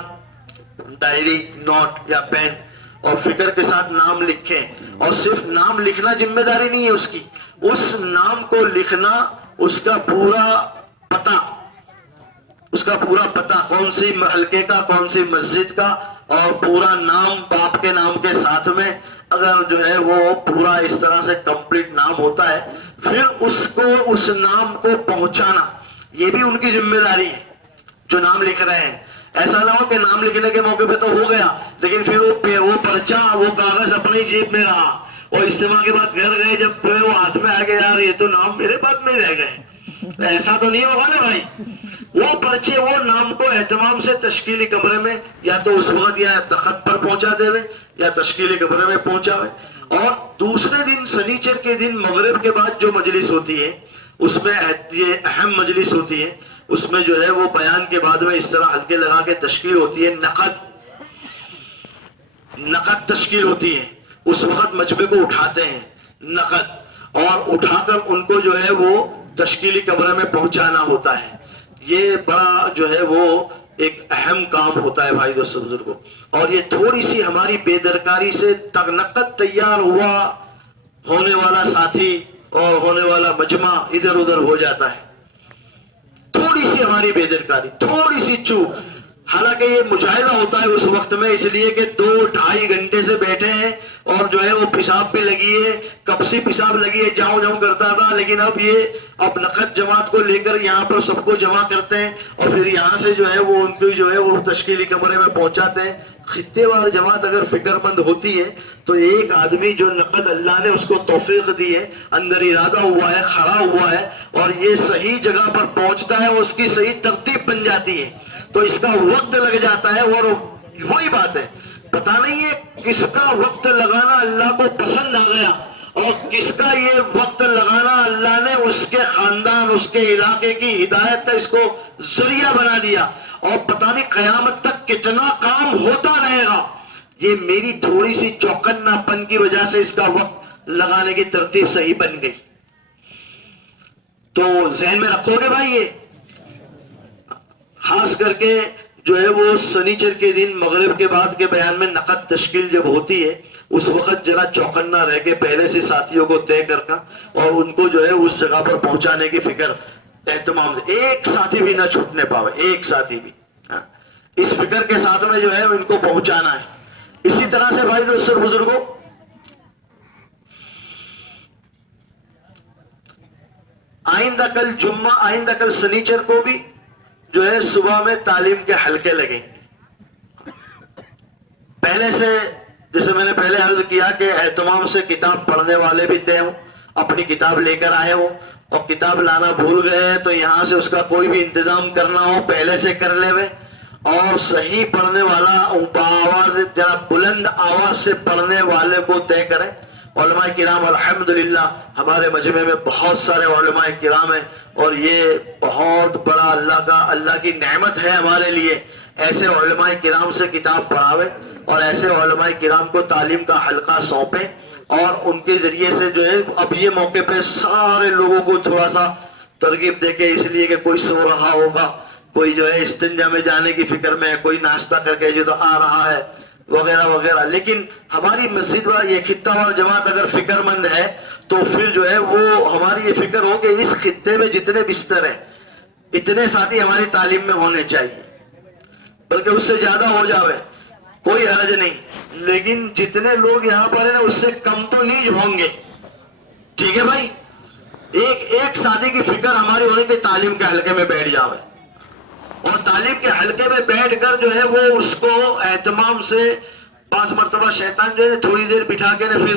ڈائری، نوٹ یا پین اور فکر کے ساتھ نام لکھیں. اور صرف نام لکھنا ذمہ داری نہیں ہے اس کی، اس نام کو لکھنا، اس کا پورا پتہ، اس کا پورا پتہ، کون سی حلقے کا، کون سی مسجد کا، اور پورا نام باپ کے نام کے ساتھ میں اگر جو ہے وہ پورا اس طرح سے کمپلیٹ نام ہوتا ہے، پھر اس کو اس نام کو پہنچانا. یہ بھی ان کی ذمہ داری ہے جو نام لکھ رہے ہیں. ایسا نہ ہو کہ نام لکھنے کے موقع پہ تو ہو گیا لیکن پھر وہ پرچہ وہ کاغذ اپنی جیب میں رہا اور اجتماع کے بعد گھر گئے جب وہ ہاتھ میں آ گئے یار یہ تو نام میرے پاس میں رہ گئے. ایسا تو نہیں ہوگا نا بھائی. وہ پرچے وہ نام کو اہتمام سے تشکیلی کمرے میں یا تو اس وقت یا تخت پر پہنچا دے یا تشکیلی کمرے میں پہنچاوے. اور دوسرے دن سنیچر کے دن مغرب کے بعد جو مجلس ہوتی ہے اس میں یہ اہم مجلس ہوتی ہے. اس میں جو ہے وہ بیان کے بعد میں اس طرح حلقے لگا کے تشکیل ہوتی ہے. نقد تشکیل ہوتی ہے. اس وقت مجمع کو اٹھاتے ہیں نقد اور اٹھا کر ان کو جو ہے وہ تشکیلی کمرے میں پہنچانا ہوتا ہے. یہ بڑا جو ہے وہ ایک اہم کام ہوتا ہے بھائی دوستو بزرگوں. اور یہ تھوڑی سی ہماری بے درکاری سے نقد تیار ہوا ہونے والا ساتھی اور ہونے والا مجمع ادھر ادھر ہو جاتا ہے. تھوڑی سی ہماری بے درکاری, تھوڑی سی چوک. حالانکہ یہ مجاہدہ ہوتا ہے اس وقت میں اس لیے کہ 2-2.5 گھنٹے سے بیٹھے ہیں اور جو ہے وہ پیشاب بھی لگی ہے, کب سے پیشاب لگی ہے جاؤں جاؤں کرتا تھا. لیکن اب نقد جماعت کو لے کر یہاں پر سب کو جمع کرتے ہیں اور پھر یہاں سے جو ہے وہ ان کو جو ہے وہ تشکیلی کمرے میں پہنچاتے ہیں. خطے وار جماعت اگر فکر مند ہوتی ہے تو ایک آدمی جو نقد اللہ نے اس کو توفیق دی ہے, اندر ارادہ ہوا ہے, کھڑا ہوا ہے اور یہ صحیح جگہ پر پہنچتا ہے اور اس کی صحیح ترتیب بن جاتی ہے تو اس کا وقت لگ جاتا ہے. اور وہی بات ہے, پتہ نہیں ہے کس کا وقت لگانا اللہ کو پسند آ گیا اور کس کا یہ وقت لگانا اللہ نے اس کے خاندان اس کے علاقے کی ہدایت کا اس کو ذریعہ بنا دیا. اور پتہ نہیں قیامت تک کتنا کام ہوتا رہے گا. یہ میری تھوڑی سی چوکنا پن کی وجہ سے اس کا وقت لگانے کی ترتیب صحیح بن گئی. تو ذہن میں رکھو گے بھائی, یہ خاص کر کے جو ہے وہ سنیچر کے دن مغرب کے بعد کے بیان میں نقد تشکیل جب ہوتی ہے اس وقت ذرا چوکنا رہ کے پہلے سے ساتھیوں کو طے کر کا اور ان کو جو ہے اس جگہ پر پہنچانے کی فکر اہتمام سے. ایک ساتھی بھی نہ چھوٹنے پاوے, ایک ساتھی بھی اس فکر کے ساتھ میں جو ہے ان کو پہنچانا ہے. اسی طرح سے بھائی دوستو بزرگوں, آئندہ کل جمعہ, آئندہ کل سنیچر کو بھی جو ہے صبح میں تعلیم کے حلقے لگیں. پہلے سے جیسے میں نے پہلے عرض کیا کہ اہتمام سے کتاب پڑھنے والے بھی طے ہوں, اپنی کتاب لے کر آئے ہوں اور کتاب لانا بھول گئے تو یہاں سے اس کا کوئی بھی انتظام کرنا ہو پہلے سے کر لے وے. اور صحیح پڑھنے والا آواز ذرا بلند آواز سے پڑھنے والے کو طے کریں. علماء کرام الحمدللہ ہمارے مجمع میں بہت سارے علماء کرام ہیں اور یہ بہت بڑا اللہ کی نعمت ہے ہمارے لیے. ایسے علماء کرام سے کتاب پڑھاوے اور ایسے علماء کرام کو تعلیم کا حلقہ سونپے اور ان کے ذریعے سے جو ہے اب یہ موقع پہ سارے لوگوں کو تھوڑا سا ترغیب دے کے, اس لیے کہ کوئی سو رہا ہوگا, کوئی جو ہے استنجا میں جانے کی فکر میں ہے, کوئی ناشتہ کر کے جو تو آ رہا ہے وغیرہ وغیرہ. لیکن ہماری مسجد وار یہ خطہ وار جماعت اگر فکر مند ہے تو پھر جو ہے وہ ہماری یہ فکر ہو کہ اس خطے میں جتنے بستر ہیں اتنے ساتھی ہماری تعلیم میں ہونے چاہیے, بلکہ اس سے زیادہ ہو جاوے کوئی حرج نہیں. لیکن جتنے لوگ یہاں پر ہیں اس سے کم تو نہیں ہوں گے. ٹھیک ہے بھائی, ایک ساتھی کی فکر ہماری ہونے کی تعلیم کے حلقے میں بیٹھ جاوے اور تعلیم کے حلقے میں بیٹھ کر جو ہے وہ اس کو اہتمام سے بعض مرتبہ شیطان جو ہے تھوڑی دیر بٹھا کے نا پھر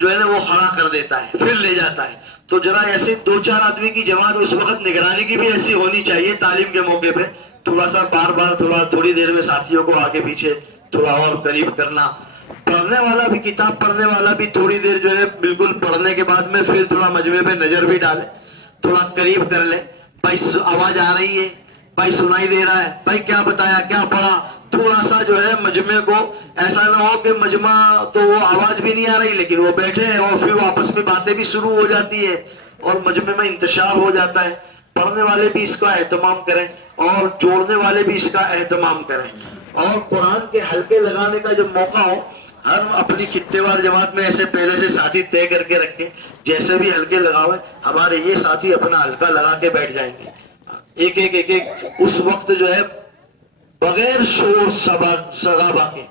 جو ہے نا وہ کھڑا کر دیتا ہے, پھر لے جاتا ہے. تو ذرا ایسے 2-4 آدمی کی جماعت اس وقت نگرانی کی بھی ایسی ہونی چاہیے تعلیم کے موقع پہ, تھوڑا سا بار بار تھوڑی دیر میں ساتھیوں کو آگے پیچھے تھوڑا اور قریب کرنا. پڑھنے والا بھی, کتاب پڑھنے والا بھی تھوڑی دیر جو ہے بالکل پڑھنے کے بعد میں پھر تھوڑا مجمع پہ نظر بھی ڈالے, تھوڑا قریب کر لے. بھائی آواز آ رہی ہے, بھائی سنائی دے رہا ہے, بھائی کیا بتایا کیا پڑھا. تھوڑا سا جو ہے مجمع کو ایسا نہ ہو کہ مجمع تو وہ آواز بھی نہیں آ رہی لیکن وہ بیٹھے ہیں اور پھر وہ آپس میں باتیں بھی شروع ہو جاتی ہے اور مجمع میں انتشار ہو جاتا ہے. پڑھنے والے بھی اس کا اہتمام کریں اور جوڑنے والے بھی اس کا اہتمام کریں. اور قرآن کے حلقے لگانے کا جب موقع ہو ہر اپنی خطے وار جماعت میں ایسے پہلے سے ساتھی طے کر کے رکھیں, جیسے بھی حلقے لگاوے ہمارے یہ ساتھی اپنا حلقہ لگا کے بیٹھ جائیں گے. ایک اس وقت جو ہے بغیر شور شرابہ کے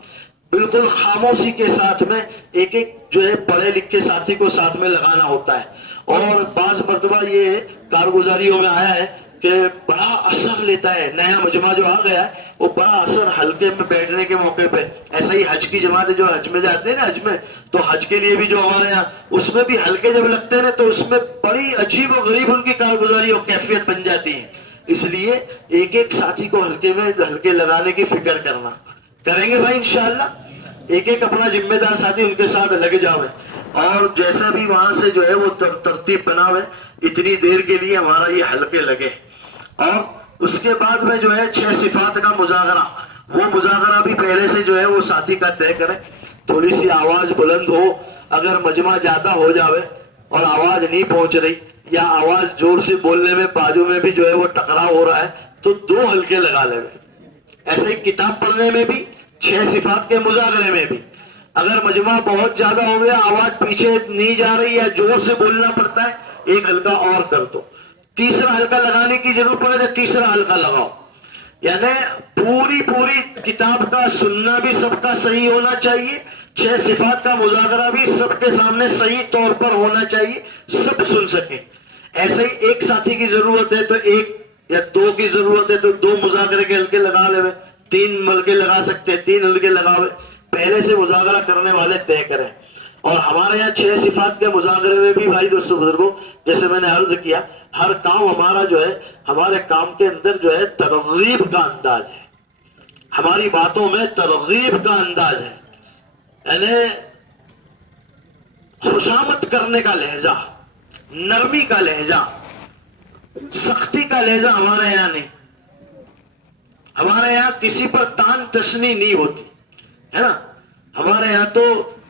بالکل خاموشی کے ساتھ میں ایک جو ہے پڑھے لکھے ساتھی کو ساتھ میں لگانا ہوتا ہے. اور بعض مرتبہ یہ کارگزاریوں میں آیا ہے کہ بڑا اثر لیتا ہے. نیا مجمع جو آ گیا ہے وہ بڑا اثر حلقے میں بیٹھنے کے موقع پہ. ایسا ہی حج کی جماعت ہے جو حج میں جاتے ہیں نا, حج میں تو حج کے لیے بھی جو ہمارے یہاں اس میں بھی حلقے جب لگتے ہیں نا تو اس میں بڑی عجیب و غریب ان کی کارگزاری اور کیفیت بن جاتی ہے. اس لیے ایک ایک ساتھی کو حلقے میں حلقے لگانے کی فکر کرنا کریں گے بھائی انشاءاللہ. ایک ایک اپنا ذمہ دار ساتھی ان کے ساتھ لگ جاوے اور جیسا بھی وہاں سے جو ہے وہ ترتیب بناوے. اتنی دیر کے لیے ہمارا یہ حلقے لگے اور اس کے بعد میں جو ہے 6 صفات کا مذاکرہ, وہ مذاکرہ بھی پہلے سے جو ہے وہ ساتھی کا طے کریں. تھوڑی سی آواز بلند ہو, اگر مجمع زیادہ ہو جاوے اور آواز نہیں پہنچ رہی یا آواز زور سے بولنے میں بازو میں بھی جو ہے وہ ٹکراؤ ہو رہا ہے تو 2 حلقے لگا لے. ایسے ہی کتاب پڑھنے میں بھی 6 صفات کے مذاکرے میں بھی اگر مجمع بہت زیادہ ہو گیا, آواز پیچھے نہیں جا رہی ہے, زور سے بولنا پڑتا ہے, 1 حلقہ اور کر دو. تیسرا حلقہ لگانے کی ضرورت پڑے تو تیسرا حلقہ لگاؤ. یعنی پوری کتاب کا سننا بھی سب کا صحیح ہونا چاہیے, 6 صفات کا مذاکرہ بھی سب کے سامنے صحیح طور پر ہونا چاہیے, سب سن سکیں. ایسے ہی ایک ساتھی کی ضرورت ہے تو 1 یا 2 کی ضرورت ہے تو 2 مذاکرے کے حلقے لگا لے, 3 حلقے لگا سکتے ہیں 3 حلقے لگاوے. پہلے سے مذاکرہ کرنے والے طے کریں. اور ہمارے یہاں 6 صفات کے مذاکرے میں بھی بھائی دوستو بزرگوں, جیسے میں نے عرض کیا, ہر کام ہمارا جو ہے ہمارے کام کے اندر جو ہے ترغیب کا انداز ہے, ہماری باتوں میں ترغیب کا انداز ہے. یعنی خوشامد کرنے کا لہجہ, نرمی کا لہجہ, سختی کا لہجہ ہمارے یہاں نہیں. ہمارے یہاں کسی پر تان تشنی نہیں ہوتی ہے نا. ہمارے یہاں تو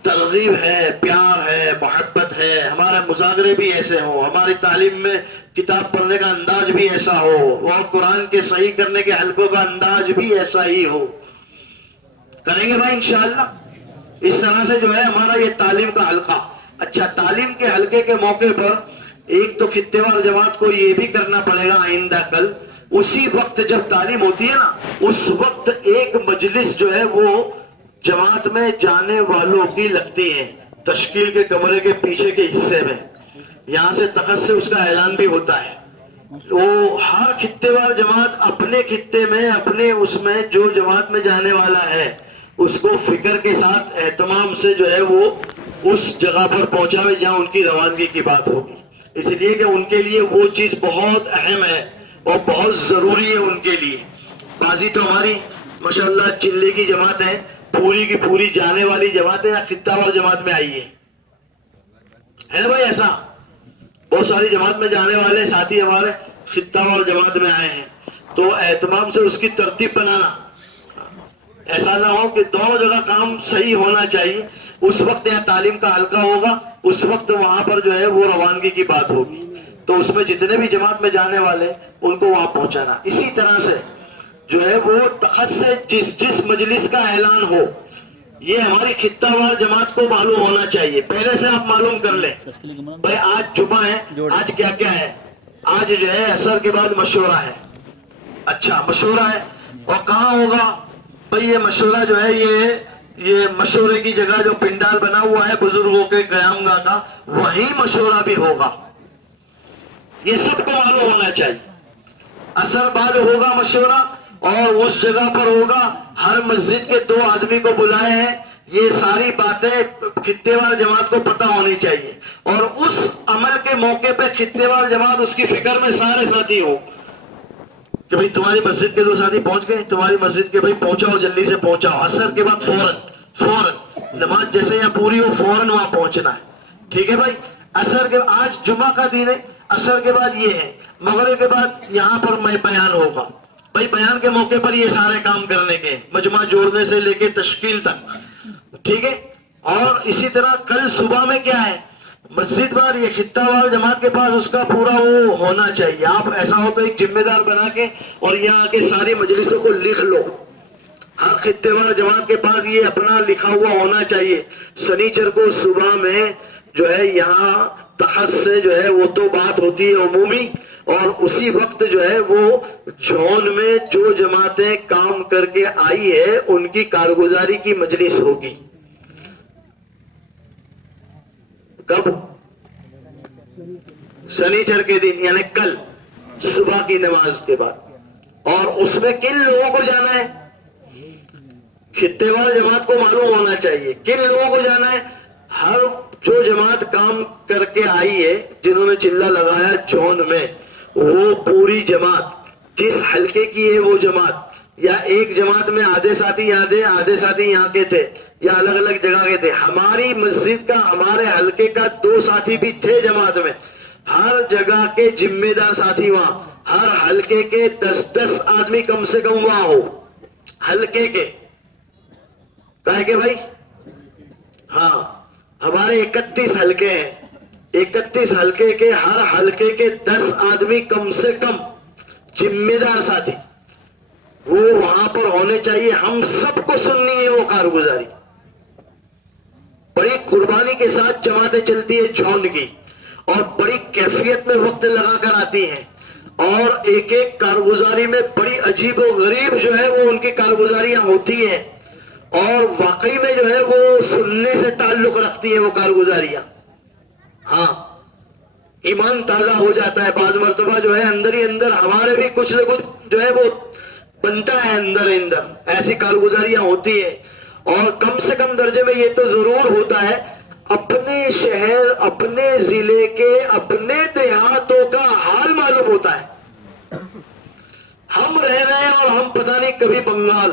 ترغیب ہے, پیار ہے, محبت ہے. ہمارے مذاکرے بھی ایسے ہوں, ہماری تعلیم میں کتاب پڑھنے کا انداز بھی ایسا ہو اور قرآن کے صحیح کرنے کے حلقوں کا انداز بھی ایسا ہی ہو. کریں گے بھائی انشاءاللہ. اس طرح سے جو ہے ہمارا یہ تعلیم کا حلقہ. اچھا, تعلیم کے حلقے کے موقع پر ایک تو خطے وار جماعت کو یہ بھی کرنا پڑے گا آئندہ کل, اسی وقت جب تعلیم ہوتی ہے نا اس وقت ایک مجلس جو ہے وہ جماعت میں جانے والوں کی لگتی ہے تشکیل کے کمرے کے پیچھے کے حصے میں. یہاں سے تخت سے اس کا اعلان بھی ہوتا ہے. وہ ہر خطے وار جماعت اپنے خطے میں اپنے اس میں جو جماعت میں جانے والا ہے اس کو فکر کے ساتھ اہتمام سے جو ہے وہ اس جگہ پر پہنچاوے جہاں ان کی روانگی کی بات ہوگی. اس لیے کہ ان کے لیے وہ چیز بہت اہم ہے اور بہت ضروری ہے ان کے لیے. بازی تو ہماری ماشاءاللہ چلے کی جماعت ہے, پوری کی پوری جانے والی جماعت ہے, یا خطہ وار جماعت میں آئی ہے بھائی. ایسا بہت ساری جماعت میں جانے والے ساتھی ہمارے خطہ وار جماعت میں آئے ہیں, تو اہتمام سے اس کی ترتیب بنانا. ایسا نہ ہو کہ دونوں جگہ کام صحیح ہونا چاہیے. اس وقت یہاں تعلیم کا حلقہ ہوگا, اس وقت وہاں پر جو ہے وہ روانگی کی بات ہوگی, تو اس میں جتنے بھی جماعت میں جانے والے ان کو وہاں پہنچانا. اسی طرح سے جو ہے وہ تخت سے جس مجلس کا اعلان ہو یہ ہماری خطہ وار جماعت کو معلوم ہونا چاہیے. پہلے سے آپ معلوم کر لیں بھائی آج جمعہ ہے, آج کیا کیا ہے. آج جو ہے عصر کے بعد مشورہ ہے. اچھا مشورہ ہے, اور کہاں ہوگا بھائی یہ مشورہ جو ہے یہ مشورے کی جگہ جو پنڈال بنا ہوا ہے بزرگوں کے قیام گاہ کا, وہیں مشورہ بھی ہوگا. یہ سب کو معلوم ہونا چاہیے. عصر بعد ہوگا مشورہ اور اس جگہ پر ہوگا. ہر مسجد کے 2 آدمی کو بلائے ہیں. یہ ساری باتیں خطے وار جماعت کو پتہ ہونی چاہیے, اور اس عمل کے موقع پہ خطے وار جماعت اس کی فکر میں سارے ساتھی ہو کہ بھئی تمہاری مسجد کے 2 ساتھی پہنچ گئے, تمہاری مسجد کے بھئی پہنچاؤ, جلدی سے پہنچاؤ. عصر کے بعد فوراً نماز جیسے یہاں پوری ہو فوراً وہاں پہنچنا ہے. ٹھیک ہے بھائی. عصر کے آج جمعہ کا دن ہے, عصر کے بعد یہ ہے, مغرب کے بعد یہاں پر میں بیان ہوگا. بھائی بیان کے موقع پر یہ سارے کام کرنے کے, مجمع جوڑنے سے لے کے تشکیل تک. ٹھیک ہے. اور اسی طرح کل صبح میں کیا ہے, مسجد وار یہ خطہ وار جماعت کے پاس اس کا پورا وہ ہونا چاہیے. آپ ایسا ہو تو ایک ذمہ دار بنا کے اور یہاں آ کے ساری مجلسوں کو لکھ لو. ہر خطے وار جماعت کے پاس یہ اپنا لکھا ہوا ہونا چاہیے. سنیچر کو صبح میں جو ہے یہاں تخت سے جو ہے وہ تو بات ہوتی ہے عمومی, اور اسی وقت جو ہے وہ جون میں جو جماعتیں کام کر کے آئی ہے ان کی کارگزاری کی مجلس ہوگی. کب؟ سنیچر کے دن, یعنی کل. صبح کی نماز کے بعد. اور اس میں کن لوگوں کو جانا ہے؟ خطے وار جماعت کو معلوم ہونا چاہیے کن لوگوں کو جانا ہے. ہر جو جماعت کام کر کے آئی ہے، جنہوں نے چلہ لگایا جون میں، وہ پوری جماعت جس حلقے کی ہے وہ جماعت، یا ایک جماعت میں آدھے ساتھی یہاں تھے، آدھے ساتھی یہاں کے تھے، یا الگ الگ جگہ کے تھے. ہماری مسجد کا، ہمارے حلقے کا 2 ساتھی بھی تھے جماعت میں. ہر جگہ کے ذمہ دار ساتھی وہاں، ہر حلقے کے 10 آدمی کم سے کم وہاں ہو. حلقے کے کہا کہ بھائی ہاں ہمارے 31 حلقے ہیں، 31 حلقے کے ہر حلقے کے 10 آدمی کم سے کم ذمہ دار ساتھی وہ وہاں پر ہونے چاہیے. ہم سب کو سننی ہے وہ کارگزاری. بڑی قربانی کے ساتھ جماعتیں چلتی ہے جھونڈ کی، اور بڑی کیفیت میں وقت لگا کر آتی ہیں، اور ایک ایک کارگزاری میں بڑی عجیب و غریب جو ہے وہ ان کی کارگزاریاں ہوتی ہیں، اور واقعی میں جو ہے وہ سننے سے تعلق رکھتی ہیں وہ کارگزاریاں. ہاں ایمان تازہ ہو جاتا ہے. بعض مرتبہ جو ہے اندر ہی اندر ہمارے بھی کچھ نہ کچھ جو ہے وہ بنتا ہے اندر اندر. ایسی کارگزاریاں ہوتی ہیں. اور کم سے کم درجے میں یہ تو ضرور ہوتا ہے، اپنے شہر، اپنے ضلع کے، اپنے دیہاتوں کا حال معلوم ہوتا ہے. ہم رہ رہے ہیں اور ہم پتہ نہیں کبھی بنگال،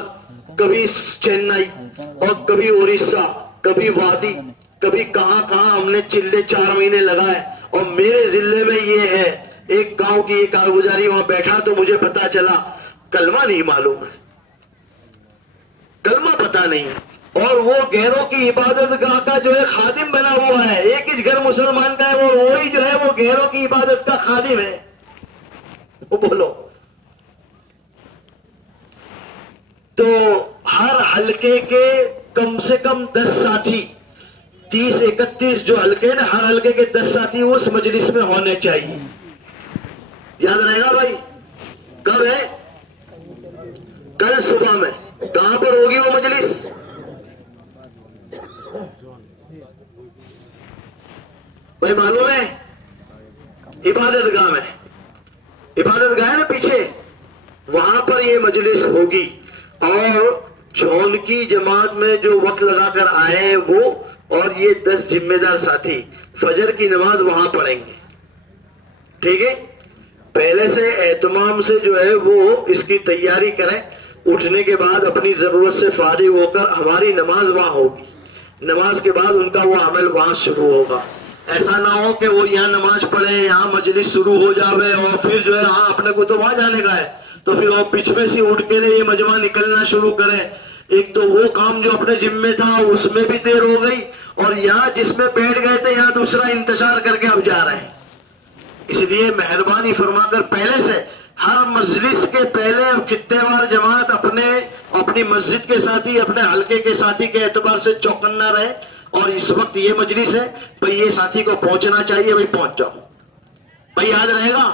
کبھی چنئی، اور کبھی اڑیسہ، کبھی وادی، کبھی کہاں کہاں ہم نے چلے 4 مہینے لگائے. اور میرے ضلع میں یہ ہے، ایک گاؤں کی ایک کارگزاری وہاں بیٹھا تو مجھے پتا چلا کلمہ نہیں معلوم ہے، کلمہ پتا نہیں ہے. اور وہ گھروں کی عبادت گاہ کا جو ہے خادم بنا ہوا ہے. ایک ہی گھر مسلمان کا ہے، وہ وہی جو ہے وہ گھروں کی عبادت کا خادم ہے. وہ بولو تو ہر حلقے کے کم سے کم 10 ساتھی، 30-31 جو حلقے ہیں نا، ہر حلقے کے 10 ساتھی اس مجلس میں ہونے چاہیے. یاد رہے گا بھائی؟ کب ہے؟ کل صبح میں. کہاں پر ہوگی وہ مجلس؟ بھائی معلوم ہے؟ عبادت گاہ میں. عبادت گاہ ہے نا پیچھے، وہاں پر یہ مجلس ہوگی. اور جون کی جماعت میں جو وقت لگا کر آئے ہیں وہ، اور یہ 10 ذمہ دار ساتھی فجر کی نماز وہاں پڑھیں گے. ٹھیک ہے؟ پہلے سے اہتمام سے جو ہے وہ اس کی تیاری کریں. اٹھنے کے بعد اپنی ضرورت سے فارغ ہو کر ہماری نماز وہاں ہوگی. نماز کے بعد ان کا وہ عمل وہاں شروع ہوگا. ایسا نہ ہو کہ وہ یہاں نماز پڑھے، یہاں مجلس شروع ہو جاوے، اور پھر جو ہے ہاں اپنے کو تو وہاں جانے کا ہے، تو پھر وہ پیچھے میں سے اٹھ کے یہ مجمع نکلنا شروع کرے. ایک تو وہ کام جو اپنے ذمے تھا اس میں بھی دیر ہو گئی، اور یہاں جس میں بیٹھ گئے تھے یہاں دوسرا انتشار کر کے اب جا رہے ہیں. اس لیے مہربانی فرما کر پہلے سے ہر مجلس کے پہلے خطے وار جماعت اپنی مسجد کے ساتھی، اپنے حلقے کے ساتھی کے اعتبار سے چوکنا رہے. اور اس وقت یہ مجلس ہے بھئی، یہ ساتھی کو پہنچنا چاہیے، بھئی پہنچ جاؤ. بھئی یاد رہے گا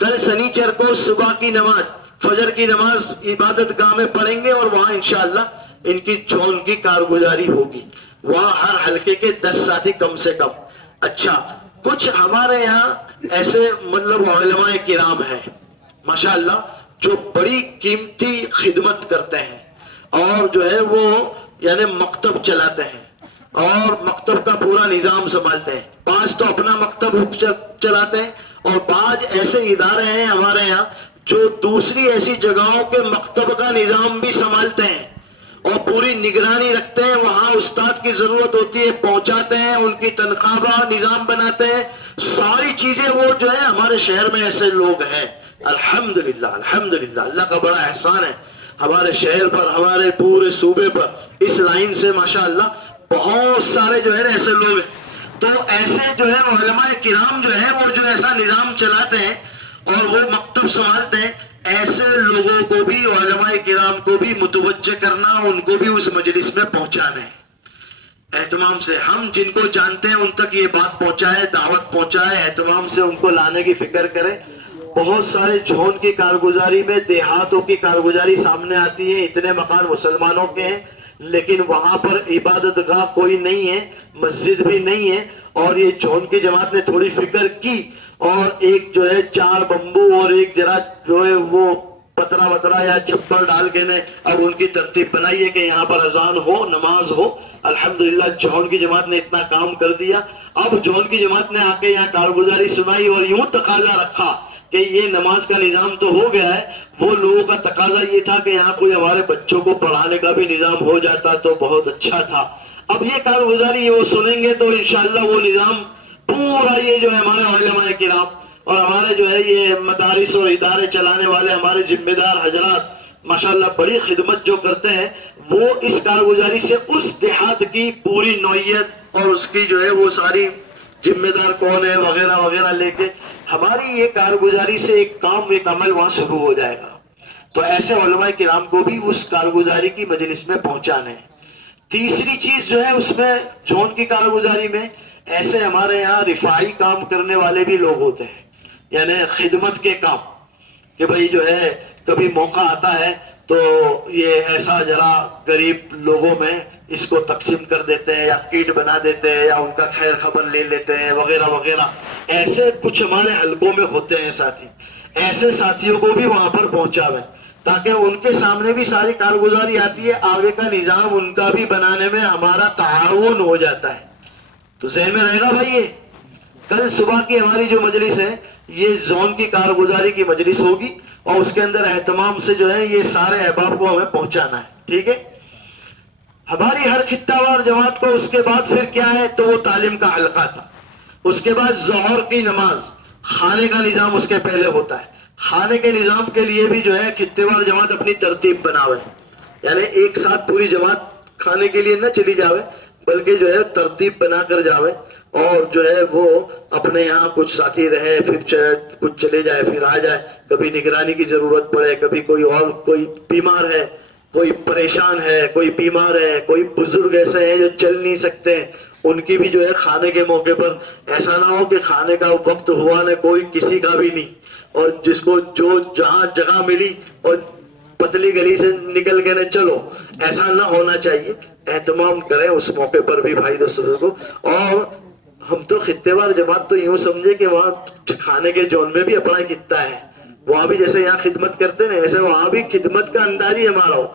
کل سنیچر کو صبح کی نماز، فجر کی نماز عبادت گاہ میں پڑھیں گے، اور وہاں انشاءاللہ ان کی جون کی کارگزاری ہوگی. وہاں ہر حلقے کے 10 ساتھی کم سے کم. اچھا، کچھ ہمارے یہاں ایسے مطلب علماء کرام ہیں ماشاءاللہ جو بڑی قیمتی خدمت کرتے ہیں، اور جو ہے وہ یعنی مکتب چلاتے ہیں اور مکتب کا پورا نظام سنبھالتے ہیں. 5 تو اپنا مکتب چلاتے ہیں، اور 5 ایسے ادارے ہیں ہمارے یہاں جو دوسری ایسی جگہوں کے مکتب کا نظام بھی سنبھالتے ہیں اور پوری نگرانی رکھتے ہیں. وہاں استاد کی ضرورت ہوتی ہے پہنچاتے ہیں، ان کی تنخواہ کا نظام بناتے ہیں. ساری چیزیں وہ جو ہے ہمارے شہر میں ایسے لوگ ہیں. الحمدللہ الحمدللہ، اللہ کا بڑا احسان ہے ہمارے شہر پر، ہمارے پورے صوبے پر. اس لائن سے ماشاءاللہ بہت سارے جو ہے ایسے لوگ ہیں. تو ایسے جو ہے علماء کرام جو ہے وہ جو ایسا نظام چلاتے ہیں اور وہ مکتب سنبھالتے ہیں. ایسے لوگوں کو بھی، علماء کرام کو بھی متوجہ کرنا، ان کو بھی اس مجلس میں پہنچانا ہے اہتمام سے. ہم جن کو جانتے ہیں ان تک یہ بات پہنچائے، دعوت پہنچائے، اہتمام سے ان کو لانے کی فکر کریں. بہت سارے جھون کی کارگزاری میں دیہاتوں کی کارگزاری سامنے آتی ہے. اتنے مکان مسلمانوں کے ہیں لیکن وہاں پر عبادت گاہ کوئی نہیں ہے، مسجد بھی نہیں ہے. اور یہ جھون کی جماعت نے تھوڑی فکر کی اور ایک جو ہے 4 بمبو اور ایک ذرا جو ہے وہ پترا وترا یا چھپر ڈال کے نے اب ان کی ترتیب بنائی ہے کہ یہاں پر اذان ہو، نماز ہو. الحمدللہ جون کی جماعت نے اتنا کام کر دیا. اب جون کی جماعت نے آ کے یہاں کارگزاری سنائی اور یوں تقاضا رکھا کہ یہ نماز کا نظام تو ہو گیا ہے، وہ لوگوں کا تقاضا یہ تھا کہ یہاں کوئی ہمارے بچوں کو پڑھانے کا بھی نظام ہو جاتا تو بہت اچھا تھا. اب یہ کارگزاری وہ سنیں گے تو انشاءاللہ وہ نظام پورا یہ جو ہے ہمارے علماء کرام اور ہمارے جو ہے یہ مدارس اور ادارے چلانے والے ہمارے ذمہ دار حضرات ماشاءاللہ بڑی خدمت جو کرتے ہیں، وہ اس کارگزاری سے اس دیہات کی پوری نوعیت اور اس کی جو ہے وہ ساری ذمہ دار کون ہے وغیرہ وغیرہ لے کے ہماری یہ کارگزاری سے ایک کام ایک عمل وہاں شروع ہو جائے گا. تو ایسے علماء کرام کو بھی اس کارگزاری کی مجلس میں پہنچانے ہیں. تیسری چیز جو ہے اس میں جون کی کارگزاری میں ایسے ہمارے یہاں رفائی کام کرنے والے بھی لوگ ہوتے ہیں، یعنی خدمت کے کام کہ بھئی جو ہے کبھی موقع آتا ہے تو یہ ایسا ذرا غریب لوگوں میں اس کو تقسیم کر دیتے ہیں یا کیٹ بنا دیتے ہیں یا ان کا خیر خبر لے لیتے ہیں وغیرہ وغیرہ. ایسے کچھ ہمارے حلقوں میں ہوتے ہیں ساتھی، ایسے ساتھیوں کو بھی وہاں پر پہنچاویں تاکہ ان کے سامنے بھی ساری کارگزاری آتی ہے، آگے کا نظام ان کا بھی بنانے میں ہمارا تعاون ہو جاتا ہے. تو ذہن میں رہے گا بھائی یہ کل صبح کی ہماری جو مجلس ہے یہ زون کی کارگزاری کی مجلس ہوگی اور اس کے اندر اہتمام سے جو ہے یہ سارے احباب کو ہمیں پہنچانا ہے. ٹھیک ہے، ہماری ہر خطہ وار جماعت کو اس کے بعد پھر کیا ہے تو وہ تعلیم کا حلقہ تھا. اس کے بعد ظہر کی نماز، کھانے کا نظام اس کے پہلے ہوتا ہے. کھانے کے نظام کے لیے بھی جو ہے خطے وار جماعت اپنی ترتیب بناوے، یعنی ایک ساتھ پوری جماعت کھانے کے لیے نہ چلی جاوے بلکہ جو ہے ترتیب بنا کر جاوے اور جو ہے وہ اپنے یہاں کچھ ساتھی رہے پھر کچھ چلے جائے پھر آ جائے. کبھی نگرانی کی ضرورت پڑے، کبھی کوئی اور کوئی بیمار ہے، کوئی پریشان ہے، کوئی بیمار ہے، کوئی بزرگ ایسے ہیں جو چل نہیں سکتے، ان کی بھی جو ہے کھانے کے موقع پر ایسا نہ ہو کہ کھانے کا وقت ہوا نہ کوئی کسی کا بھی نہیں اور جس کو جو جہاں جگہ ملی اور پتلی گلی سے نکل کے نہ چلو، ایسا نہ ہونا چاہیے. اہتمام کریں اس موقع پر بھی بھائی دوستوں کو. اور ہم تو خطے وار جماعت تو یوں سمجھے کہ وہاں کھانے کے جون میں بھی اپنا خطہ ہے، وہاں بھی جیسے یہاں خدمت کرتے ہیں ایسے وہاں بھی خدمت کا انداز ہی ہمارا ہو.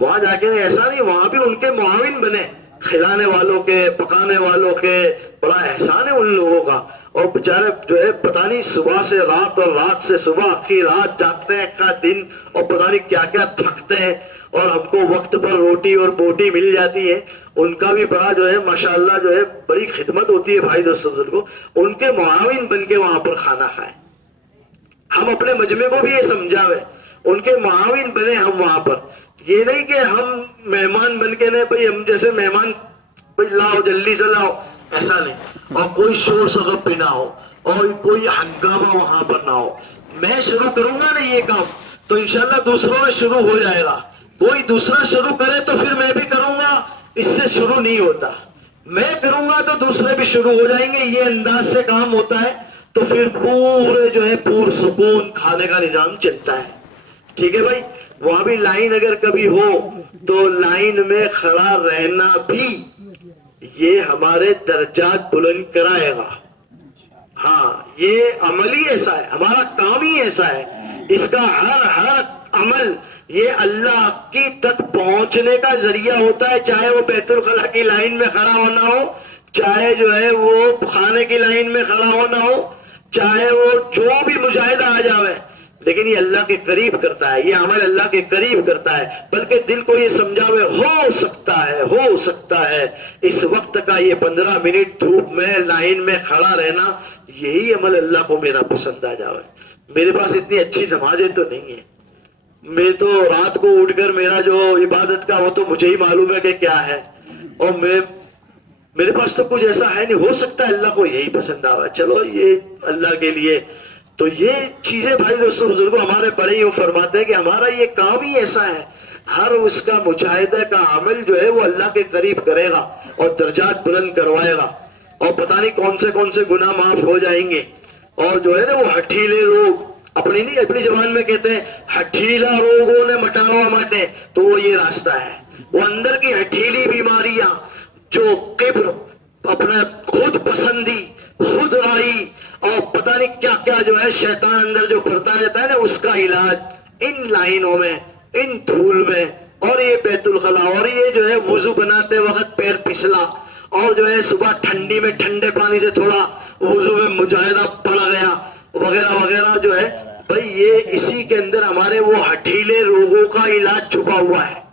وہاں جا کے ایسا نہیں، وہاں بھی ان کے معاون بنے، کھلانے والوں کے پکانے والوں کے. بڑا احسان ہے ان لوگوں کا. اور بیچارے جو ہے پتہ نہیں صبح سے رات اور رات سے صبح آخری رات جاگتے ہیں کا دن اور پتہ نہیں کیا کیا تھکتے ہیں اور ہم کو وقت پر روٹی اور بوٹی مل جاتی ہے. ان کا بھی بڑا جو ہے ماشاءاللہ جو ہے بڑی خدمت ہوتی ہے بھائی دوستوں کو. ان کے معاون بن کے وہاں پر کھانا کھائیں. ہم اپنے مجمع کو بھی یہ سمجھاوے، ان کے معاون بنے ہم وہاں پر. یہ نہیں کہ ہم مہمان بن کے نہیں بھائی ہم جیسے مہمان بھائی لاؤ جلدی سے لاؤ، ایسا نہیں. اور کوئی شور شغب بھی نہ ہو اور کوئی ہنگامہ وہاں پر نہ ہو. میں شروع کروں گا نا یہ کام تو انشاءاللہ دوسروں میں شروع ہو جائے گا. کوئی دوسرا شروع کرے تو پھر میں بھی کروں گا، اس سے شروع نہیں ہوتا. میں کروں گا تو دوسرے بھی شروع ہو جائیں گے. یہ انداز سے کام ہوتا ہے تو پھر پورے جو ہے پور سکون کھانے کا نظام چلتا ہے. ٹھیک ہے بھائی. وہاں بھی لائن اگر کبھی ہو تو لائن میں کھڑا رہنا بھی یہ ہمارے درجات بلند کرائے گا. ہاں یہ عمل ہی ایسا ہے، ہمارا کام ہی ایسا ہے. اس کا ہر عمل یہ اللہ کی تک پہنچنے کا ذریعہ ہوتا ہے. چاہے وہ بیت الخلا کی لائن میں کھڑا ہونا ہو، چاہے جو ہے وہ کھانے کی لائن میں کھڑا ہونا ہو، چاہے وہ جو بھی مجاہدہ آ جاوے، لیکن یہ اللہ کے قریب کرتا ہے. یہ عمل اللہ کے قریب کرتا ہے. بلکہ دل کو یہ سمجھاوے ہو سکتا ہے اس وقت کا یہ 15 منٹ دھوپ میں لائن میں کھڑا رہنا، یہی عمل اللہ کو میرا پسند آ جاوے. میرے پاس اتنی اچھی نمازیں تو نہیں ہیں، میں تو رات کو اٹھ کر میرا جو عبادت کا وہ تو مجھے ہی معلوم ہے کہ کیا ہے، اور میرے پاس تو کچھ ایسا ہے نہیں. ہو سکتا ہے اللہ کو یہی پسند آوے. چلو یہ اللہ کے لیے. تو یہ چیزیں بھائی دوستوں بزرگوں ہمارے بڑے یوں فرماتے ہیں کہ ہمارا یہ کام ہی ایسا ہے. ہر اس کا مجاہدہ کا عمل جو ہے وہ اللہ کے قریب کرے گا اور درجات بلند کروائے گا اور پتہ نہیں کون سے گناہ معاف ہو جائیں گے. اور جو ہے نا وہ ہٹھیلے روگ اپنی زبان میں کہتے ہیں ہٹھیلا روگوں نے مٹاوا ماتے، تو وہ یہ راستہ ہے. وہ اندر کی ہٹھیلی بیماریاں جو کبر، اپنا خود پسندی، خود رائی اور پتہ نہیں کیا کیا جو ہے شیطان اندر جو بھرتا رہتا ہے نا، اس کا علاج ان لائنوں میں، ان دھول میں، اور یہ بیت الخلا، اور یہ جو ہے وضو بناتے وقت پیر پھسلا، اور جو ہے صبح ٹھنڈی میں ٹھنڈے پانی سے تھوڑا وضو میں مجاہدہ پڑ گیا وغیرہ وغیرہ جو ہے، بھائی یہ اسی کے اندر ہمارے وہ ہٹھیلے روگوں کا علاج چھپا ہوا ہے.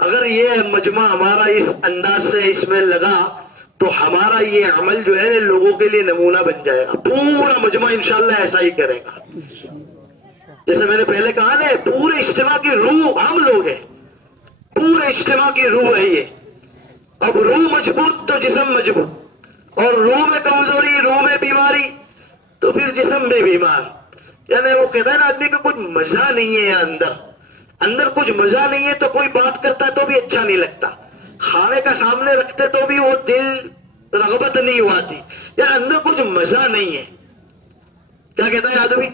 اگر یہ مجمع ہمارا اس انداز سے اس میں لگا تو ہمارا یہ عمل جو ہے لوگوں کے لیے نمونہ بن جائے گا. پورا مجمع انشاءاللہ ایسا ہی کرے گا. جیسے میں نے پہلے کہا نا، پورے اجتماع کی روح ہم لوگ ہیں، پورے اجتماع کی روح ہے یہ. اب روح مضبوط تو جسم مضبوط، اور روح میں کمزوری، روح میں بیماری تو پھر جسم میں بیمار. یعنی وہ کہتا ہے نا آدمی کو کچھ مزہ نہیں ہے، اندر کچھ مزہ نہیں ہے تو کوئی بات کرتا ہے تو بھی اچھا نہیں لگتا، کھانے کا سامنے رکھتے تو بھی وہ دل رغبت نہیں ہواتی، یار اندر کچھ مزہ نہیں ہے. کیا کہتا ہے آدمی؟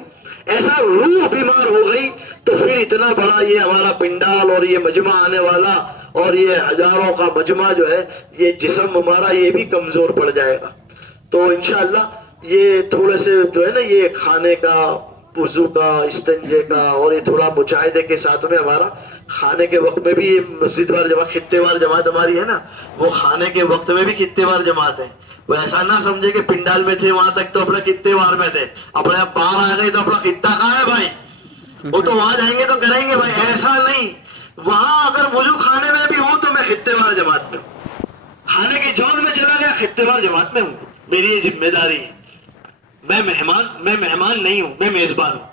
ایسا روح بیمار ہو گئی تو پھر اتنا بڑا یہ ہمارا پنڈال اور یہ مجمع آنے والا اور یہ ہزاروں کا مجمع جو ہے، یہ جسم ہمارا یہ بھی کمزور پڑ جائے گا. تو انشاءاللہ یہ تھوڑے سے جو ہے نا، یہ کھانے کا، وضو کا، استنجے کا، اور یہ تھوڑا مجاہدے کے ساتھ میں ہمارا کھانے کے وقت میں بھی یہ مسجد وار جماعت، خطے وار جماعت ہماری ہے نا، وہ کھانے کے وقت میں بھی خطے وار جماعت ہے. وہ ایسا نہ سمجھے کہ پنڈال میں تھے وہاں تک تو اپنے خطے وار میں تھے، اپنے باہر آ گئے تو اپنا خطہ کہاں ہے بھائی؟ وہ تو وہاں جائیں گے تو کریں گے بھائی، ایسا نہیں. وہاں اگر وضو کھانے میں بھی ہوں تو میں خطے وار جماعت میں ہوں، کھانے کے جون میں چلا گیا خطے وار جماعت میں ہوں. میری یہ ذمہ داری ہے. میں مہمان نہیں ہوں، میں میزبان ہوں.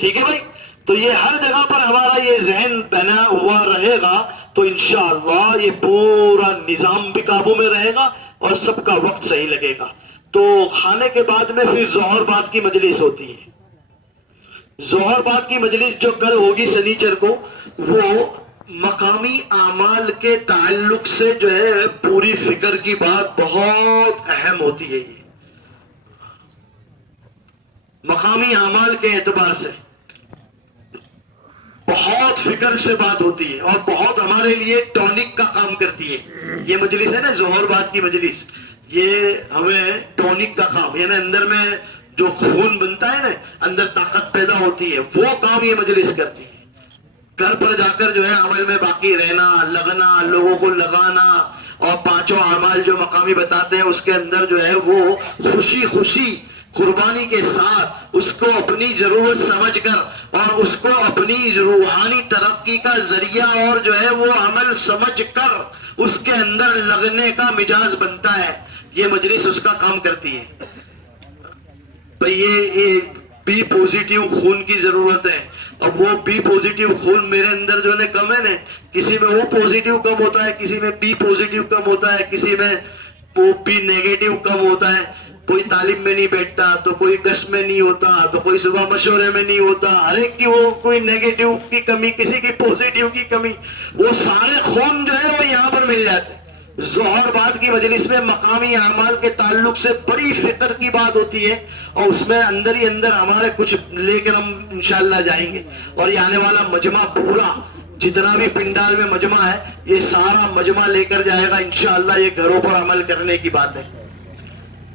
ٹھیک ہے بھائی؟ تو یہ ہر جگہ پر ہمارا یہ ذہن بنا ہوا رہے گا تو انشاءاللہ یہ پورا نظام بھی قابو میں رہے گا اور سب کا وقت صحیح لگے گا. تو کھانے کے بعد میں پھر ظہر بعد کی مجلس ہوتی ہے. ظہر بعد کی مجلس جو کل ہوگی سنیچر کو، وہ مقامی اعمال کے تعلق سے جو ہے پوری فکر کی بات بہت اہم ہوتی ہے. یہ مقامی اعمال کے اعتبار سے بہت فکر سے بات ہوتی ہے اور بہت ہمارے لیے ٹونک کا کام کرتی ہے. یہ مجلس ہے نا ظہر بعد کی مجلس، یہ ہمیں ٹونک کا کام، یعنی اندر میں جو خون بنتا ہے نا، اندر طاقت پیدا ہوتی ہے، وہ کام یہ مجلس کرتی ہے. گھر پر جا کر جو ہے عمل میں باقی رہنا، لگنا، لوگوں کو لگانا، اور پانچوں اعمال جو مقامی بتاتے ہیں اس کے اندر جو ہے وہ خوشی خوشی قربانی کے ساتھ اس کو اپنی ضرورت سمجھ کر اور اس کو اپنی روحانی ترقی کا ذریعہ اور جو ہے وہ عمل سمجھ کر اس کے اندر لگنے کا مجاز بنتا ہے. یہ مجلس اس کا کام کرتی ہے. بھئی یہ بی پوزیٹیو خون کی ضرورت ہے. اب وہ بی پوزیٹیو خون میرے اندر جو ہے کم ہے نا، کسی میں وہ پوزیٹیو کم ہوتا ہے، کسی میں بی پوزیٹیو کم ہوتا ہے، کسی میں وہ بی نیگیٹیو کم ہوتا ہے. کوئی تعلیم میں نہیں بیٹھتا تو کوئی گشت میں نہیں ہوتا تو کوئی صبح مشورے میں نہیں ہوتا. ہر ایک کی وہ کوئی نیگیٹیو کی کمی، کسی کی پوزیٹیو کی کمی، وہ سارے خون جو ہے وہ یہاں پر مل جاتے ہیں. ظہر بعد کی مجلس میں مقامی اعمال کے تعلق سے بڑی فکر کی بات ہوتی ہے اور اس میں اندر ہی اندر ہمارے کچھ لے کر ہم انشاءاللہ جائیں گے. اور یہ آنے والا مجمع پورا جتنا بھی پنڈال میں مجمع ہے یہ سارا مجمع لے کر جائے گا انشاءاللہ. یہ گھروں پر عمل کرنے کی بات ہے.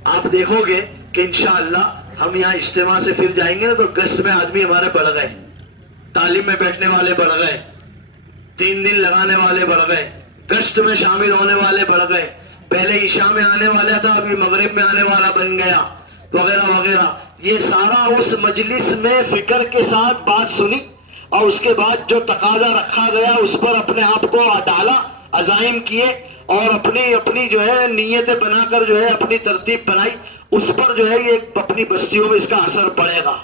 آپ دیکھو گے کہ انشاءاللہ ہم یہاں اجتماع سے پھر جائیں گے نا تو گشت میں آدمی ہمارے بڑھ گئے، تعلیم میں بیٹھنے والے بڑھ گئے، 3 دن لگانے والے بڑھ گئے، گشت میں شامل ہونے والے بڑھ گئے. پہلے عشاء میں آنے والا تھا، ابھی مغرب میں آنے والا بن گیا، وغیرہ وغیرہ. یہ سارا اس مجلس میں فکر کے ساتھ بات سنی اور اس کے بعد جو تقاضا رکھا گیا اس پر اپنے آپ کو ڈالا، عزائم کیے اور اپنی جو ہے نیتیں بنا کر جو ہے اپنی ترتیب بنائی. اس پر جو ہے یہ اپنی بستیوں میں اس کا اثر پڑے گا.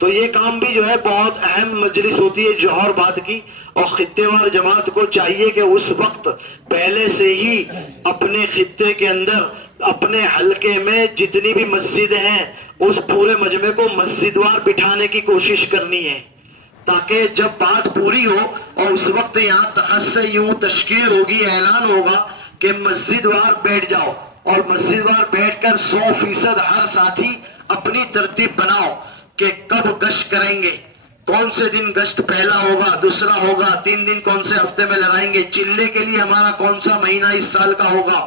تو یہ کام بھی جو ہے بہت اہم مجلس ہوتی ہے جوہر بات کی. اور خطے وار جماعت کو چاہیے کہ اس وقت پہلے سے ہی اپنے خطے کے اندر اپنے حلقے میں جتنی بھی مسجدیں ہیں اس پورے مجمع کو مسجد وار بٹھانے کی کوشش کرنی ہے، تاکہ جب بات پوری ہو اور اس وقت یہاں تخصص یوں تشکیل ہوگی، اعلان ہوگا کہ مسجد وار بیٹھ جاؤ اور مسجد وار بیٹھ کر 100% ہر ساتھی اپنی ترتیب بناؤ کہ کب گشت کریں گے، کون سے دن گشت پہلا ہوگا، دوسرا ہوگا، 3 دن کون سے ہفتے میں لگائیں گے، چلے کے لیے ہمارا کون سا مہینہ اس سال کا ہوگا،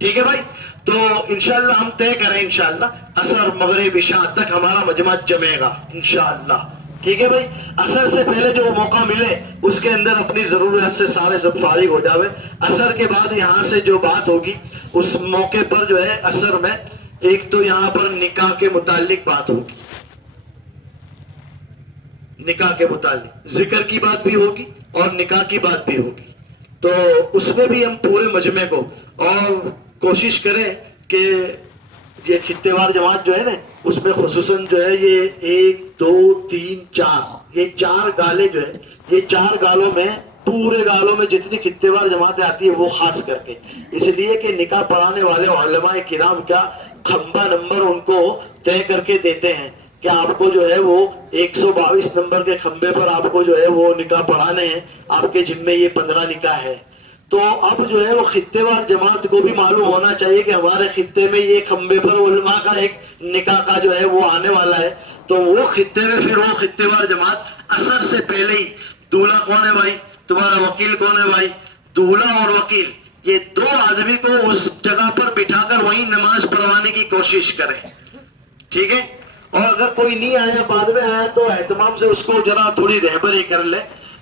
ٹھیک ہے بھائی؟ تو انشاءاللہ ہم طے کریں انشاءاللہ عصر مغرب عشاء تک ہمارا مجمع جمے گا انشاءاللہ. ٹھیک ہے بھائی؟ عصر سے پہلے جو موقع ملے اس کے اندر اپنی ضرورت سے سارے سب فارغ ہو جاوے. عصر کے بعد یہاں سے جو بات ہوگی اس موقع پر جو ہے عصر میں ایک تو یہاں پر نکاح کے متعلق بات ہوگی, نکاح کے متعلق ذکر کی بات بھی ہوگی اور نکاح کی بات بھی ہوگی. تو اس میں بھی ہم پورے مجمع کو اور کوشش کریں کہ یہ خطے وار جماعت جو ہے نا اس میں خصوصاً جو ہے یہ 1 2 3 4 یہ 4 گالے جو ہے یہ 4 گالوں میں پورے گالوں میں جتنی خطے وار جماعتیں آتی ہیں وہ خاص کر کے اس لیے کہ نکاح پڑھانے والے علماء کرام کا کھمبا نمبر ان کو طے کر کے دیتے ہیں کہ آپ کو جو ہے وہ 122 نمبر کے کھمبے پر آپ کو جو ہے وہ نکاح پڑھانے ہیں, آپ کے ذمے یہ 15 نکاح ہے. تو اب جو ہے وہ خطے وار جماعت کو بھی معلوم ہونا چاہیے کہ ہمارے خطے میں یہ کھمبے پر علماء کا ایک نکاح کا جو ہے وہ آنے والا ہے. تو وہ خطے میں پھر وہ خطے وار جماعت عصر سے پہلے ہی دولہا کون ہے بھائی, تمہارا وکیل کون ہے بھائی, دولہا اور وکیل یہ 2 آدمی کو اس جگہ پر بٹھا کر وہیں نماز پڑھوانے کی کوشش کریں. ٹھیک ہے؟ اور اگر کوئی نہیں آیا بعد میں آیا تو اہتمام سے اس کو ذرا تھوڑی رہبری کر لے,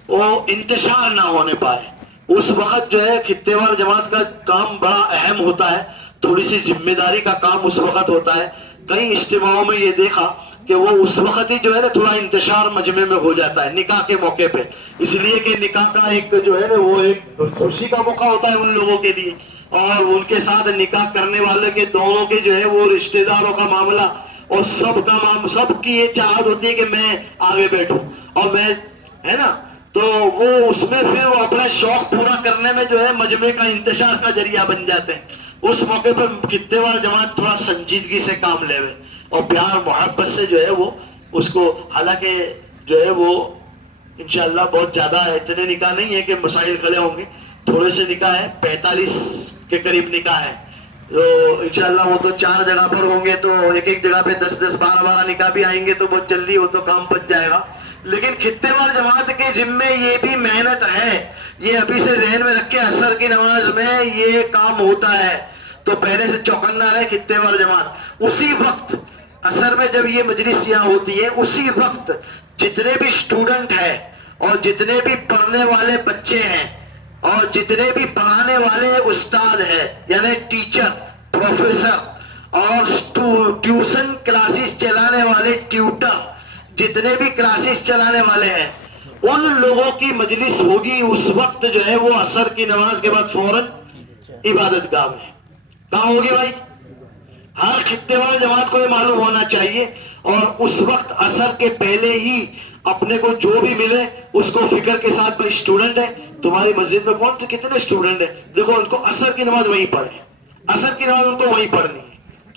وہ انتشار نہ ہونے پائے. اس وقت جو ہے خطے وار جماعت کا کام بڑا اہم ہوتا ہے, تھوڑی سی ذمہ داری کا کام اس وقت ہوتا ہے. کئی اجتماعوں میں یہ دیکھا کہ وہ اس وقت ہی جو ہے نا تھوڑا انتشار مجمع میں ہو جاتا ہے نکاح کے موقع پہ, اس لیے کہ نکاح کا ایک جو ہے نا وہ ایک خوشی کا موقع ہوتا ہے ان لوگوں کے لیے, اور ان کے ساتھ نکاح کرنے والے کے دونوں کے جو ہے وہ رشتہ داروں کا معاملہ اور سب کا سب کی یہ چاہت ہوتی ہے کہ میں آگے بیٹھوں اور میں ہے نا, تو وہ اس میں پھر وہ اپنا شوق پورا کرنے میں جو ہے مجمع کا انتشار کا ذریعہ بن جاتے ہیں. اس موقع پر خطے وار جماعت تھوڑا سنجیدگی سے کام لے اور پیار محبت سے جو ہے وہ اس کو, حالانکہ جو ہے وہ انشاءاللہ بہت زیادہ اتنے نکاح نہیں ہے کہ مسائل کھڑے ہوں گے, تھوڑے سے نکاح ہے 45 کے قریب نکاح ہے. تو انشاءاللہ وہ تو 4 جگہ پر ہوں گے تو ایک جگہ پہ 10 12 نکاح بھی آئیں گے تو بہت جلدی وہ تو کام پچ جائے گا. لیکن خطے وار جماعت کے ذمے یہ بھی محنت ہے, یہ ابھی سے ذہن میں رکھے عصر کی نماز میں یہ کام ہوتا ہے. تو پہلے سے چوکنا رہے خطے وار جماعت. اسی وقت عصر میں جب یہ مجلس یہاں ہوتی ہے اسی وقت جتنے بھی اسٹوڈنٹ ہیں اور جتنے بھی پڑھنے والے بچے ہیں اور جتنے بھی پڑھانے والے استاد ہیں یعنی ٹیچر پروفیسر اور ٹیوشن کلاسز چلانے والے ٹیوٹر جتنے بھی کلاسز چلانے والے ہیں ان لوگوں کی مجلس ہوگی اس وقت جو ہے وہ عصر کی نماز کے بعد فوراً عبادت گاہ میں. کہاں ہوگی بھائی؟ ہر خطے وار جماعت کو یہ معلوم ہونا چاہیے, اور اس وقت عصر کے پہلے ہی اپنے کو جو بھی ملے اس کو فکر کے ساتھ, بھائی اسٹوڈنٹ ہے تمہاری مسجد میں کون سے کتنے اسٹوڈنٹ ہیں, دیکھو ان کو عصر کی نماز وہیں پڑھیں, عصر کی نماز ان کو وہیں پڑھنی ہے.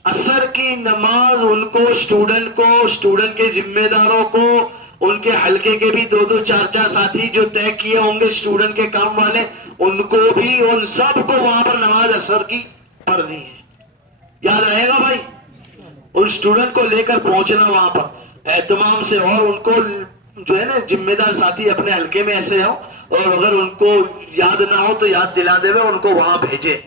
عصر کی نماز ان کو اسٹوڈنٹ کے ذمہ داروں کو, ان کے حلقے کے بھی 2 2 4 4 ساتھی جو طے کیے ہوں گے اسٹوڈنٹ کے کام والے, ان کو بھی ان سب کو وہاں پر نماز عصر کی پڑھنی ہے. یاد رہے گا بھائی, ان اسٹوڈنٹ کو لے کر پہنچنا وہاں پر اہتمام سے, اور ان کو جو ہے نا ذمہ دار ساتھی اپنے حلقے میں ایسے ہو, اور اگر ان کو یاد نہ ہو تو یاد دلا دے ان کو وہاں بھیجے,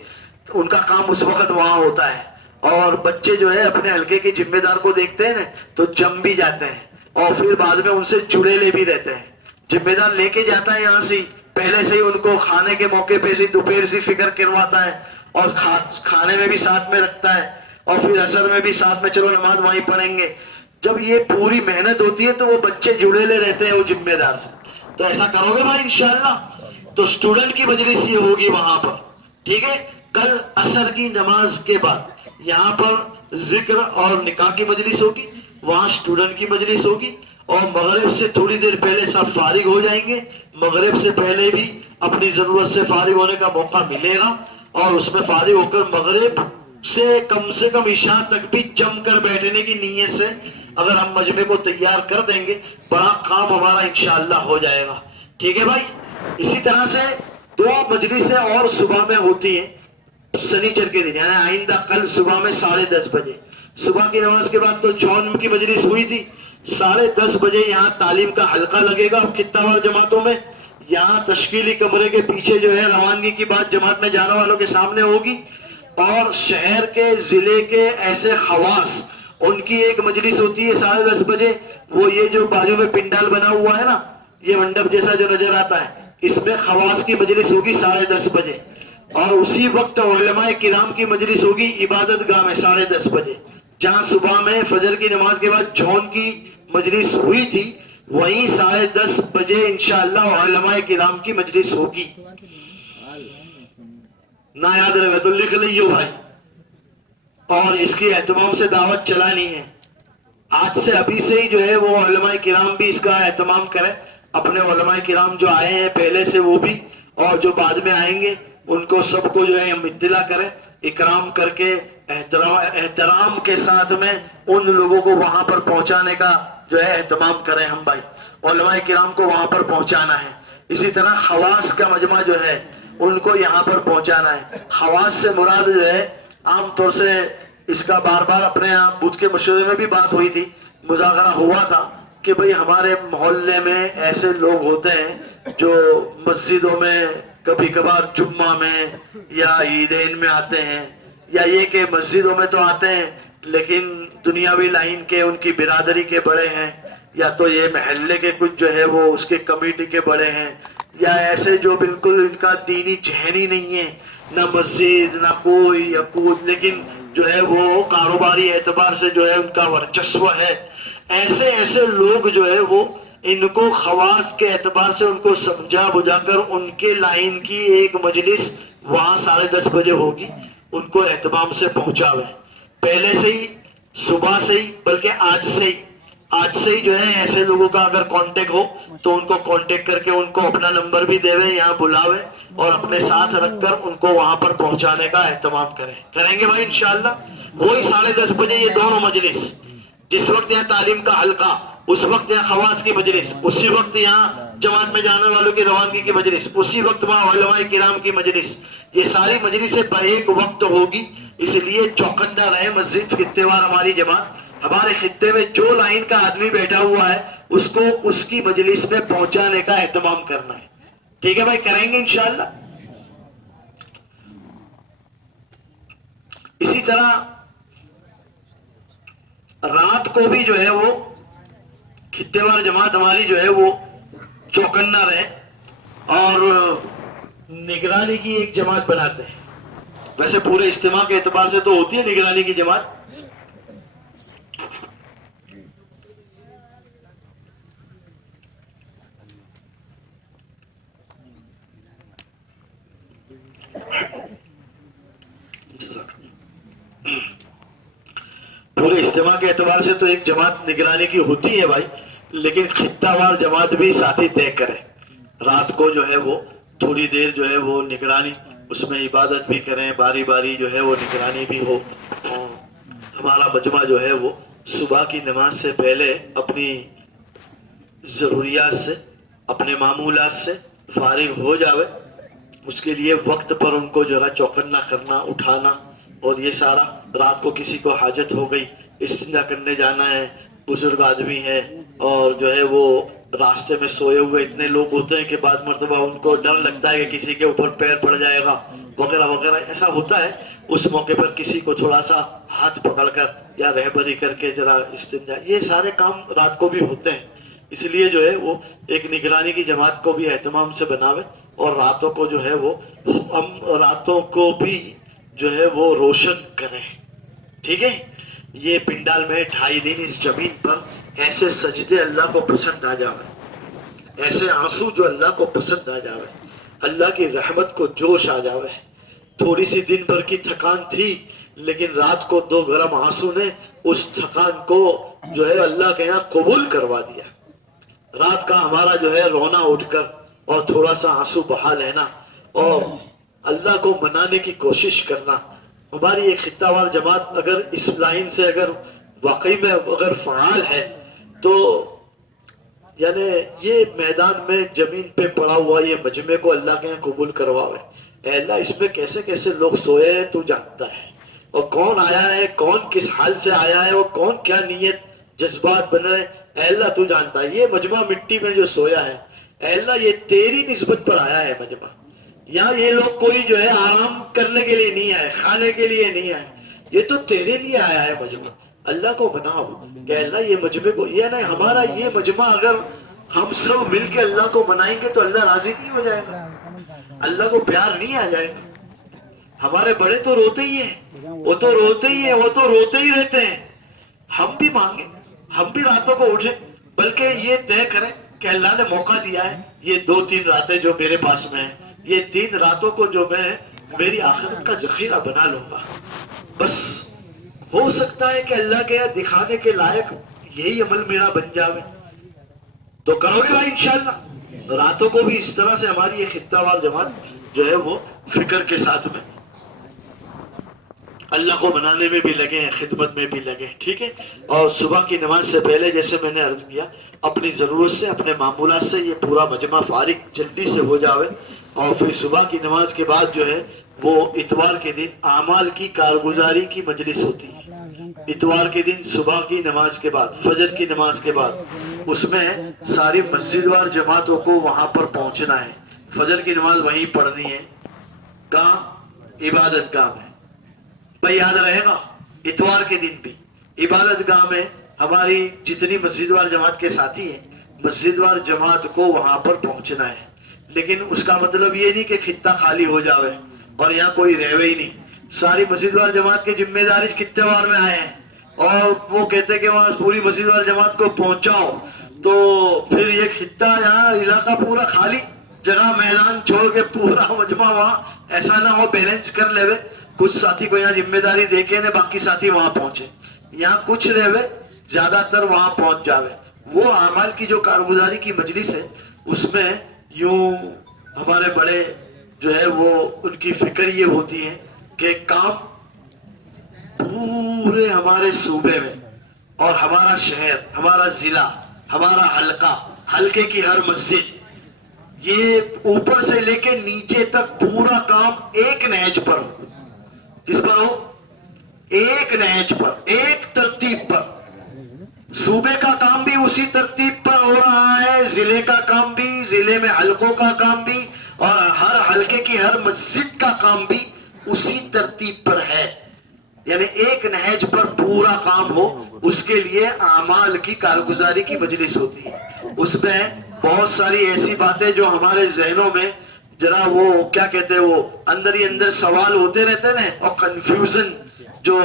ان کا کام اس وقت وہاں ہوتا ہے. اور بچے جو ہے اپنے حلقے کے ذمہ دار کو دیکھتے ہیں نا تو جم بھی جاتے ہیں, اور پھر بعد میں ان سے جڑے بھی رہتے ہیں. ذمہ دار لے کے جاتا ہے یہاں سے پہلے سے ہی ان کو کھانے کے موقع پہ سے دوپہر سے فکر کرواتا ہے, اور کھانے میں بھی ساتھ میں رکھتا ہے, اور پھر عصر میں بھی ساتھ میں چلو نماز وہیں پڑھیں گے. جب یہ پوری محنت ہوتی ہے تو وہ بچے جڑے لے رہتے ہیں وہ ذمہ دار سے. تو ایسا کرو گے بھائی انشاءاللہ, تو اسٹوڈنٹ کی مجلس یہ ہوگی وہاں پر. ٹھیک ہے, کل عصر کی نماز کے بعد یہاں پر ذکر اور نکاح کی مجلس ہوگی, وہاں اسٹوڈنٹ کی مجلس ہوگی, اور مغرب سے تھوڑی دیر پہلے سب فارغ ہو جائیں گے. مغرب سے پہلے بھی اپنی ضرورت سے فارغ ہونے کا موقع ملے گا, اور اس میں فارغ ہو کر مغرب سے کم عشاء تک بھی جم کر بیٹھنے کی نیت سے اگر ہم مجمع کو تیار کر دیں گے بڑا کام ہمارا انشاءاللہ ہو جائے گا. ٹھیک ہے بھائی. اسی طرح سے 2 مجلسیں اور صبح میں ہوتی ہیں سنیچر کے دن, یعنی آئندہ کل صبح میں 10:30 بجے. صبح کی نماز کے بعد تو جون کی مجلس ہوئی تھی, 10:30 بجے یہاں تعلیم کا حلقہ لگے گا خطہ وار جماعتوں میں. یہاں تشکیلی کمرے کے پیچھے جو ہے روانگی کی بات جماعت میں جانے والوں کے سامنے ہوگی. اور شہر کے ضلع کے ایسے خواص ان کی ایک مجلس ہوتی ہے 10:30 بجے. وہ یہ جو بازو میں پنڈال بنا ہوا ہے نا, یہ منڈپ جیسا جو نظر آتا ہے, اس میں خواص کی مجلس ہوگی 10:30 بجے. اور اسی وقت علماء کرام کی مجلس ہوگی عبادت گاہ میں 10:30 بجے. جہاں صبح میں فجر کی نماز کے بعد جھون کی مجلس ہوئی تھی, وہیں 10:30 بجے انشاءاللہ علماء کرام کی مجلس ہوگی. نہ یاد رہے تو لکھ لیو بھائی, اور اس کی اہتمام سے دعوت چلانی ہے. آج سے ابھی سے ہی جو ہے وہ علماء کرام بھی اس کا اہتمام کریں. اپنے علماء کرام جو آئے ہیں پہلے سے وہ بھی, اور جو بعد میں آئیں گے ان کو سب کو جو ہے ہم اطلاع کریں, اکرام کر کے احترام کے ساتھ میں ان لوگوں کو وہاں پر پہنچانے کا جو ہے اہتمام کریں. ہم بھائی علماء کرام کو وہاں پر پہنچانا ہے. اسی طرح خواص کا مجمع جو ہے ان کو یہاں پر پہنچانا ہے. خواص سے مراد جو ہے عام طور سے اس کا بار بار اپنے یہاں بدھ کے مشورے میں بھی بات ہوئی تھی, مذاکرہ ہوا تھا کہ بھئی ہمارے محلے میں ایسے لوگ ہوتے ہیں جو مسجدوں میں کبھی کبھار جمعہ میں یا عیدین میں آتے ہیں, یا یہ کہ مسجدوں میں تو آتے ہیں لیکن دنیاوی لائن کے ان کی برادری کے بڑے ہیں, یا تو یہ محلے کے کچھ جو ہے وہ اس کے کمیٹی کے بڑے ہیں, یا ایسے جو بالکل ان کا دینی ذہنی نہیں ہے, نہ مسجد نہ کوئی یا کچھ, لیکن جو ہے وہ کاروباری اعتبار سے جو ہے ان کا ورچسو ہے. ایسے لوگ جو ہے وہ ان کو خواص کے اعتبار سے ان کو سمجھا بجھا کر ان کے لائن کی ایک مجلس وہاں 10:30 بجے ہوگی, ان کو اہتمام سے پہنچاوے. پہلے سے ہی صبح سے ہی بلکہ آج سے ہی جو ہے ایسے لوگوں کا اگر کانٹیکٹ ہو تو ان کو کانٹیکٹ کر کے ان کو اپنا نمبر بھی دے یہاں بلاوے, اور اپنے ساتھ رکھ کر ان کو وہاں پر پہنچانے کا اہتمام کریں گے بھائی انشاءاللہ. وہی 10:30 بجے یہ دونوں مجلس, جس وقت یہاں تعلیم کا حلقہ, اس وقت یہاں خواص کی مجلس, اسی وقت یہاں جماعت میں جانے والوں کی روانگی کی مجلس, اسی وقت وہاں علماء کرام کی مجلس, یہ ساری مجلسیں ایک وقت ہوگی. اس لیے چوکندہ رہے مسجد خطے وار ہماری جماعت. ہمارے خطے میں جو لائن کا آدمی بیٹھا ہوا ہے اس کو اس کی مجلس میں پہنچانے کا اہتمام کرنا ہے. ٹھیک ہے بھائی, کریں گے انشاءاللہ. اسی طرح رات کو بھی جو ہے وہ خطے وار جماعت ہماری جو ہے وہ چوکنا رہے اور نگرانی کی ایک جماعت بناتے ہیں. ویسے پورے اجتماع کے اعتبار سے تو ہوتی ہے نگرانی کی جماعت, پورے اجتماع کے اعتبار سے تو ایک جماعت نگرانی کی ہوتی ہے بھائی, لیکن خطہ وار جماعت بھی ساتھی طے کرے. رات کو جو ہے وہ تھوڑی دیر جو ہے وہ نگرانی, اس میں عبادت بھی کریں, باری باری جو ہے وہ نگرانی بھی ہو. ہمارا مجمع جو ہے وہ صبح کی نماز سے پہلے اپنی ضروریات سے, اپنے معمولات سے فارغ ہو جاوے. اس کے لیے وقت پر ان کو جو ہے چوکنا کرنا, اٹھانا, اور یہ سارا. رات کو کسی کو حاجت ہو گئی, استنجا کرنے جانا ہے, بزرگ آدمی ہے, اور جو ہے وہ راستے میں سوئے ہوئے اتنے لوگ ہوتے ہیں کہ بعض مرتبہ ان کو ڈر لگتا ہے کہ کسی کے اوپر پیر پڑ جائے گا وغیرہ وغیرہ, ایسا ہوتا ہے. اس موقع پر کسی کو تھوڑا سا ہاتھ پکڑ کر یا رہبری کر کے ذرا استنجا, یہ سارے کام رات کو بھی ہوتے ہیں. اس لیے جو ہے وہ ایک نگرانی کی جماعت کو بھی اہتمام سے بناوے, اور راتوں کو جو ہے وہ ہم راتوں کو بھی جو ہے وہ روشن کریں. ٹھیک ہے, یہ پنڈال میں 2.5 دن اس زمین پر ایسے سجدے اللہ کو پسند آ جاوے, ایسے آنسو جو اللہ کو پسند آ جاوے, اللہ کی رحمت کو جوش آ جاوے. تھوڑی سی دن بھر کی تھکان تھی, لیکن رات کو 2 گرم آنسو نے اس تھکان کو جو ہے اللہ کے یہاں قبول کروا دیا. رات کا ہمارا جو ہے رونا اٹھ کر اور تھوڑا سا آنسو بہا لینا اور اللہ کو منانے کی کوشش کرنا. ہماری ایک خطہ وار جماعت اگر اس لائن سے اگر واقعی میں اگر فعال ہے تو یعنی یہ میدان میں زمین پہ پڑا ہوا یہ مجمع کو اللہ کے یہاں قبول کرواوے. اے اللہ اس میں کیسے کیسے لوگ سوئے ہیں تو جانتا ہے, اور کون آیا ہے, کون کس حال سے آیا ہے, اور کون کیا نیت جذبات بن رہے, اے اللہ تو جانتا ہے. یہ مجمع مٹی میں جو سویا ہے, اے اللہ یہ تیری نسبت پر آیا ہے مجمع, یہاں یہ لوگ کوئی جو ہے آرام کرنے کے لیے نہیں آئے, کھانے کے لیے نہیں آئے, یہ تو تیرے لیے آیا ہے مجمع. اللہ کو بناؤ کہ اللہ یہ مجمع کو, یہ نہیں ہمارا یہ مجمع اگر ہم سب مل کے اللہ کو بنائیں گے تو اللہ راضی نہیں ہو جائے گا, اللہ کو پیار نہیں آ جائے گا. ہمارے بڑے تو روتے ہی ہیں, وہ تو روتے ہی ہیں, وہ تو روتے ہی رہتے ہیں. ہم بھی مانگیں, ہم بھی راتوں کو اٹھیں, بلکہ یہ طے کریں کہ اللہ نے موقع دیا ہے, یہ 2-3 راتیں جو میرے پاس میں ہیں, یہ 3 راتوں کو جو میں میری آخرت کا ذخیرہ بنا لوں گا. بس ہو سکتا ہے کہ اللہ کے دکھانے کے لائق یہی عمل میرا بن جاوے تو کرو گے بھائی انشاءاللہ. راتوں کو بھی اس طرح سے ہماری یہ خطہ وار جماعت جو ہے وہ فکر کے ساتھ میں اللہ کو بنانے میں بھی لگے ہیں, خدمت میں بھی لگے ہیں, ٹھیک ہے. اور صبح کی نماز سے پہلے جیسے میں نے عرض کیا, اپنی ضرورت سے, اپنے معمولات سے یہ پورا مجمع فارغ جلدی سے ہو جاوے. اور پھر صبح کی نماز کے بعد جو ہے وہ اتوار کے دن اعمال کی کارگزاری کی مجلس ہوتی ہے. اتوار کے دن صبح کی نماز کے بعد, فجر کی نماز کے بعد, اس میں ساری مسجد وار جماعتوں کو وہاں پر پہنچنا ہے. فجر کی نماز وہیں پڑھنی ہے. کہاں؟ عبادت گاہ میں. بھائی یاد رہے گا, اتوار کے دن بھی عبادت گاہ میں ہماری جتنی مسجد وار جماعت کے ساتھی ہیں, مسجد وار جماعت کو وہاں پر پہنچنا ہے. لیکن اس کا مطلب یہ نہیں کہ خطہ خالی ہو جاوے اور یہاں کوئی رہوے ہی نہیں. ساری مسجد وار جماعت کی ذمہ داری خطے وار میں آئے ہیں, اور وہ کہتے کہ وہاں پوری مسجد وار جماعت کو پہنچاؤ, تو پھر یہ خطہ یہاں علاقہ پورا خالی, جگہ میدان چھوڑ کے پورا مجمع وہاں, ایسا نہ ہو بیلنس کر لے وے. کچھ ساتھی کو یہاں ذمہ داری دے کے باقی ساتھی وہاں پہنچے, یہاں کچھ رہے زیادہ تر وہاں پہنچ جاوے. وہ اعمال کی جو کارگزاری کی مجلس ہے, اس میں یوں ہمارے بڑے جو ہے وہ ان کی فکر یہ ہوتی ہے کہ کام پورے ہمارے صوبے میں اور ہمارا شہر, ہمارا ضلع, ہمارا حلقہ, حلقے کی ہر مسجد, یہ اوپر سے لے کے نیچے تک پورا کام ایک نہج پر ہو. کس پر ہو؟ ایک نہج پر, ایک ترتیب پر. صوبے کا کام بھی اسی ترتیب پر ہو رہا ہے, ضلع کا کام بھی, ضلع میں حلقوں کا کام بھی, اور ہر حلقے کی ہر مسجد کا کام بھی اسی ترتیب پر ہے. یعنی ایک نہج پر پورا کام ہو, اس کے لیے اعمال کی کارگزاری کی مجلس ہوتی ہے. اس میں بہت ساری ایسی باتیں جو ہمارے ذہنوں میں ذرا وہ کیا کہتے ہیں, وہ اندر ہی اندر سوال ہوتے رہتے ہیں, اور کنفیوژن جو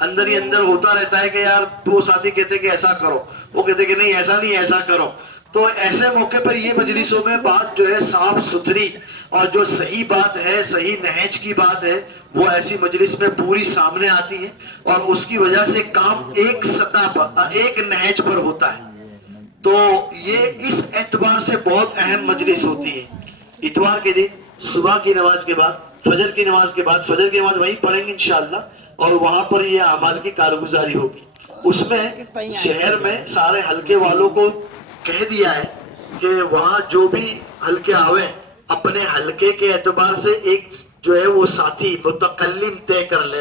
اندر ہی اندر ہوتا رہتا ہے کہ یار وہ ساتھی کہتے کہ ایسا کرو, وہ کہتے کہ نہیں ایسا نہیں, ایسا کرو. تو ایسے موقع پر یہ مجلسوں میں بات جو ہے صاف ستھری اور جو صحیح بات ہے, صحیح نہج کی بات ہے, وہ ایسی مجلس میں پوری سامنے آتی ہے, اور اس کی وجہ سے کام ایک سطح پر, ایک نہج پر ہوتا ہے. تو یہ اس اعتبار سے بہت اہم مجلس ہوتی ہے. اتوار کے دن صبح کی نماز کے بعد, فجر کی نماز کے بعد, فجر کی نماز وہیں پڑھیں گے انشاءاللہ, اور وہاں پر یہ اعمال کی کارگزاری ہوگی. اس میں شہر میں سارے حلقے والوں کو کہہ دیا ہے کہ وہاں جو بھی حلقے آوے, اپنے حلقے کے اعتبار سے ایک جو ہے وہ ساتھی متکلم طے کر لے.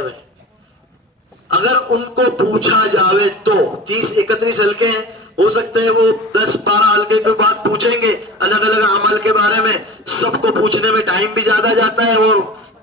اگر ان کو پوچھا جاوے تو 30-31 حلقے ہیں, ہو سکتے ہیں وہ 10-12 حلقے کی بات پوچھیں گے الگ الگ اعمال کے بارے میں. سب کو پوچھنے میں ٹائم بھی زیادہ جاتا ہے اور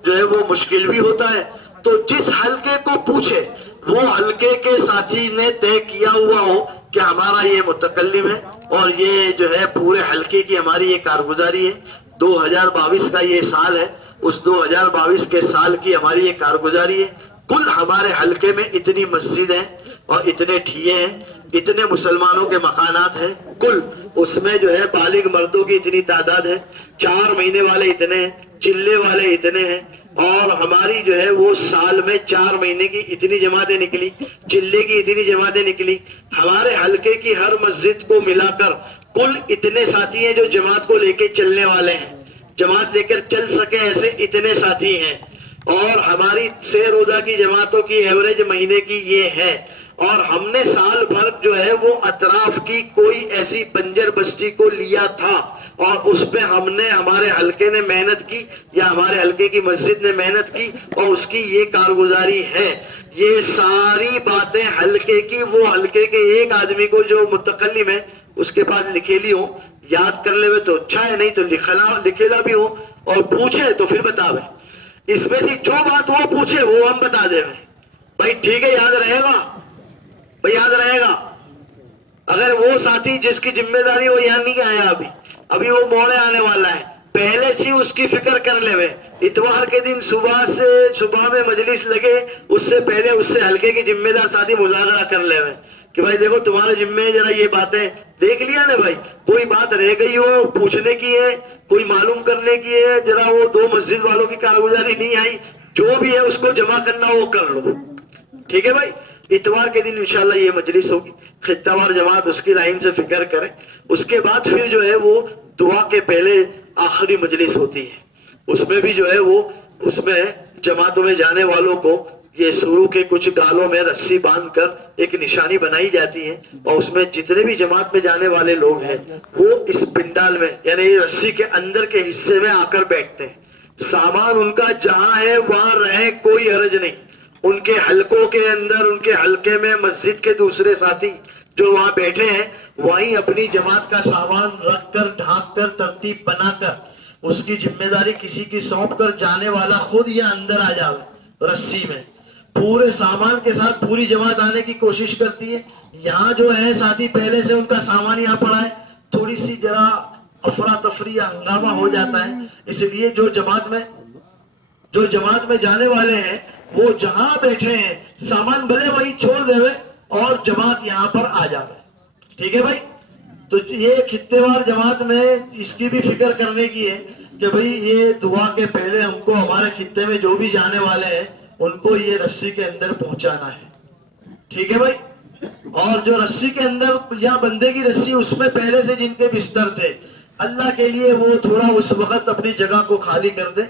جو ہے وہ مشکل بھی ہوتا ہے. تو جس حلقے کو پوچھے وہ حلقے کے ساتھی نے طے کیا ہوا ہو کہ ہمارا یہ متکلم ہے, اور یہ جو ہے پورے حلقے کی ہماری یہ کارگزاری ہے. 2022 کا یہ سال ہے, اس 2022 کے سال کی ہماری یہ کارگزاری ہے. کل ہمارے حلقے میں اتنی مسجد ہیں اور اتنے ٹھیے ہیں, اتنے مسلمانوں کے مکانات ہیں. کل اس میں جو ہے بالغ مردوں کی اتنی تعداد ہے, 4 مہینے والے اتنے ہیں, چلے والے اتنے ہیں, اور ہماری جو ہے وہ سال میں 4 مہینے کی اتنی جماعتیں نکلی, چلے کی اتنی جماعتیں نکلی. ہمارے حلقے کی ہر مسجد کو ملا کر کل اتنے ساتھی ہیں جو جماعت کو لے کے چلنے والے ہیں, جماعت لے کر چل سکے ایسے اتنے ساتھی ہیں. اور ہماری 6 روزہ کی جماعتوں کی ایوریج مہینے کی یہ ہے. اور ہم نے سال بھر جو ہے وہ اطراف کی کوئی ایسی بنجر بستی کو لیا تھا, اور اس پہ ہم نے, ہمارے حلقے نے محنت کی, یا ہمارے حلقے کی مسجد نے محنت کی, اور اس کی یہ کارگزاری ہے. یہ ساری باتیں حلقے کی, وہ حلقے کے ایک آدمی کو جو متکلم ہے اس کے پاس لکھے لی ہو, یاد کر لے ہوئے تو اچھا ہے, نہیں تو لکھیلا بھی ہو, اور پوچھے تو پھر بتاوے. اس میں سے جو بات وہ پوچھے وہ ہم بتا دیں بھائی ٹھیک ہے یاد رہے گا بھائی یاد رہے گا. اگر وہ ساتھی جس کی ذمہ داری وہ یہاں نہیں آیا ابھی وہ موڑے آنے والا ہے پہلے سے اس کی فکر کر لے. اتوار کے دن صبح میں مجلس لگے اس سے پہلے اس سے ہلکے کی ذمہ دار ساتھی مذاکرہ کر لے کہ بھائی دیکھو تمہارے ذمہ ہے ذرا یہ باتیں دیکھ لیا نا بھائی کوئی بات رہ گئی ہو پوچھنے کی ہے کوئی معلوم کرنے کی ہے ذرا وہ 2 مسجد والوں کی کارگزاری نہیں آئی جو بھی ہے اس کو جمع کرنا وہ کر لو. ٹھیک ہے بھائی اتوار کے دن انشاءاللہ یہ مجلس ہوگی. خطہ وار جماعت اس کی لائن سے فکر کرے. اس کے بعد پھر جو ہے وہ دعا کے پہلے آخری مجلس ہوتی ہے. اس میں بھی جو ہے وہ اس میں جماعتوں میں جانے والوں کو یہ سرو کے کچھ گالوں میں رسی باندھ کر ایک نشانی بنائی جاتی ہے اور اس میں جتنے بھی جماعت میں جانے والے لوگ ہیں وہ اس پنڈال میں یعنی یہ رسی کے اندر کے حصے میں آ کر بیٹھتے ہیں. سامان ان کا جہاں ہے وہاں رہے کوئی حرج نہیں. ان کے حلقوں کے اندر ان کے حلقے میں مسجد کے دوسرے ساتھی جو وہاں بیٹھے ہیں وہیں اپنی جماعت کا سامان رکھ کر ڈھانک کر ترتیب بنا کر اس کی ذمہ داری کسی کی سونپ کر جانے والا خود یہ اندر آ جاوے رسی میں پورے سامان کے ساتھ پوری جماعت آنے کی کوشش کرتی ہے. یہاں جو ہے ساتھی پہلے سے ان کا سامان یہاں پڑا ہے تھوڑی سی ذرا افراتفری ہنگامہ ہو جاتا ہے. اس لیے جو جماعت میں جانے والے ہیں وہ جہاں بیٹھے ہیں سامان بھلے وہی چھوڑ دے اور جماعت یہاں پر آ جائے. ٹھیک ہے بھائی تو یہ خطے وار جماعت میں اس کی بھی فکر کرنے کی ہے کہ بھئی یہ دعا کے پہلے ہم کو ہمارے خطے میں جو بھی جانے والے ہیں ان کو یہ رسی کے اندر پہنچانا ہے. ٹھیک ہے بھائی اور جو رسی کے اندر یا بندے کی رسی اس میں پہلے سے جن کے بستر تھے اللہ کے لیے وہ تھوڑا اس وقت اپنی جگہ کو خالی کر دے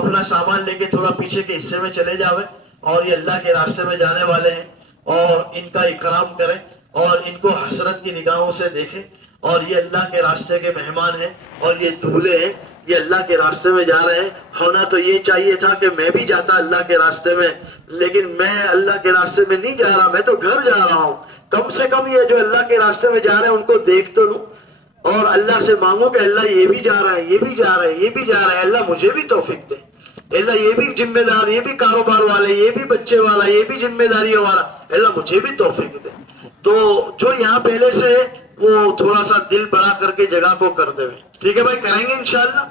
اپنا سامان لے کے تھوڑا پیچھے کے حصے میں چلے جاوے اور یہ اللہ کے راستے میں جانے والے ہیں اور ان کا اکرام کریں اور ان کو حسرت کی نگاہوں سے دیکھیں اور یہ اللہ کے راستے کے مہمان ہیں اور یہ دولہے ہیں یہ اللہ کے راستے میں جا رہے ہیں. ہونا تو یہ چاہیے تھا کہ میں بھی جاتا اللہ کے راستے میں لیکن میں اللہ کے راستے میں نہیں جا رہا میں تو گھر جا رہا ہوں. کم سے کم یہ جو اللہ کے راستے میں جا رہے ہیں ان کو دیکھ تو لوں اور اللہ سے مانگو کہ اللہ یہ بھی جا رہا ہے یہ بھی جا رہا ہے یہ بھی جا رہا ہے اللہ مجھے بھی توفیق دے. اللہ یہ بھی ذمہ دار یہ بھی کاروبار والے یہ بھی بچے والا یہ بھی ذمہ داری والا اللہ مجھے بھی توفیق دے. تو جو یہاں پہلے سے وہ تھوڑا سا دل بڑا کر کے جگہ کو کر دے. ٹھیک ہے بھائی کریں گے انشاءاللہ.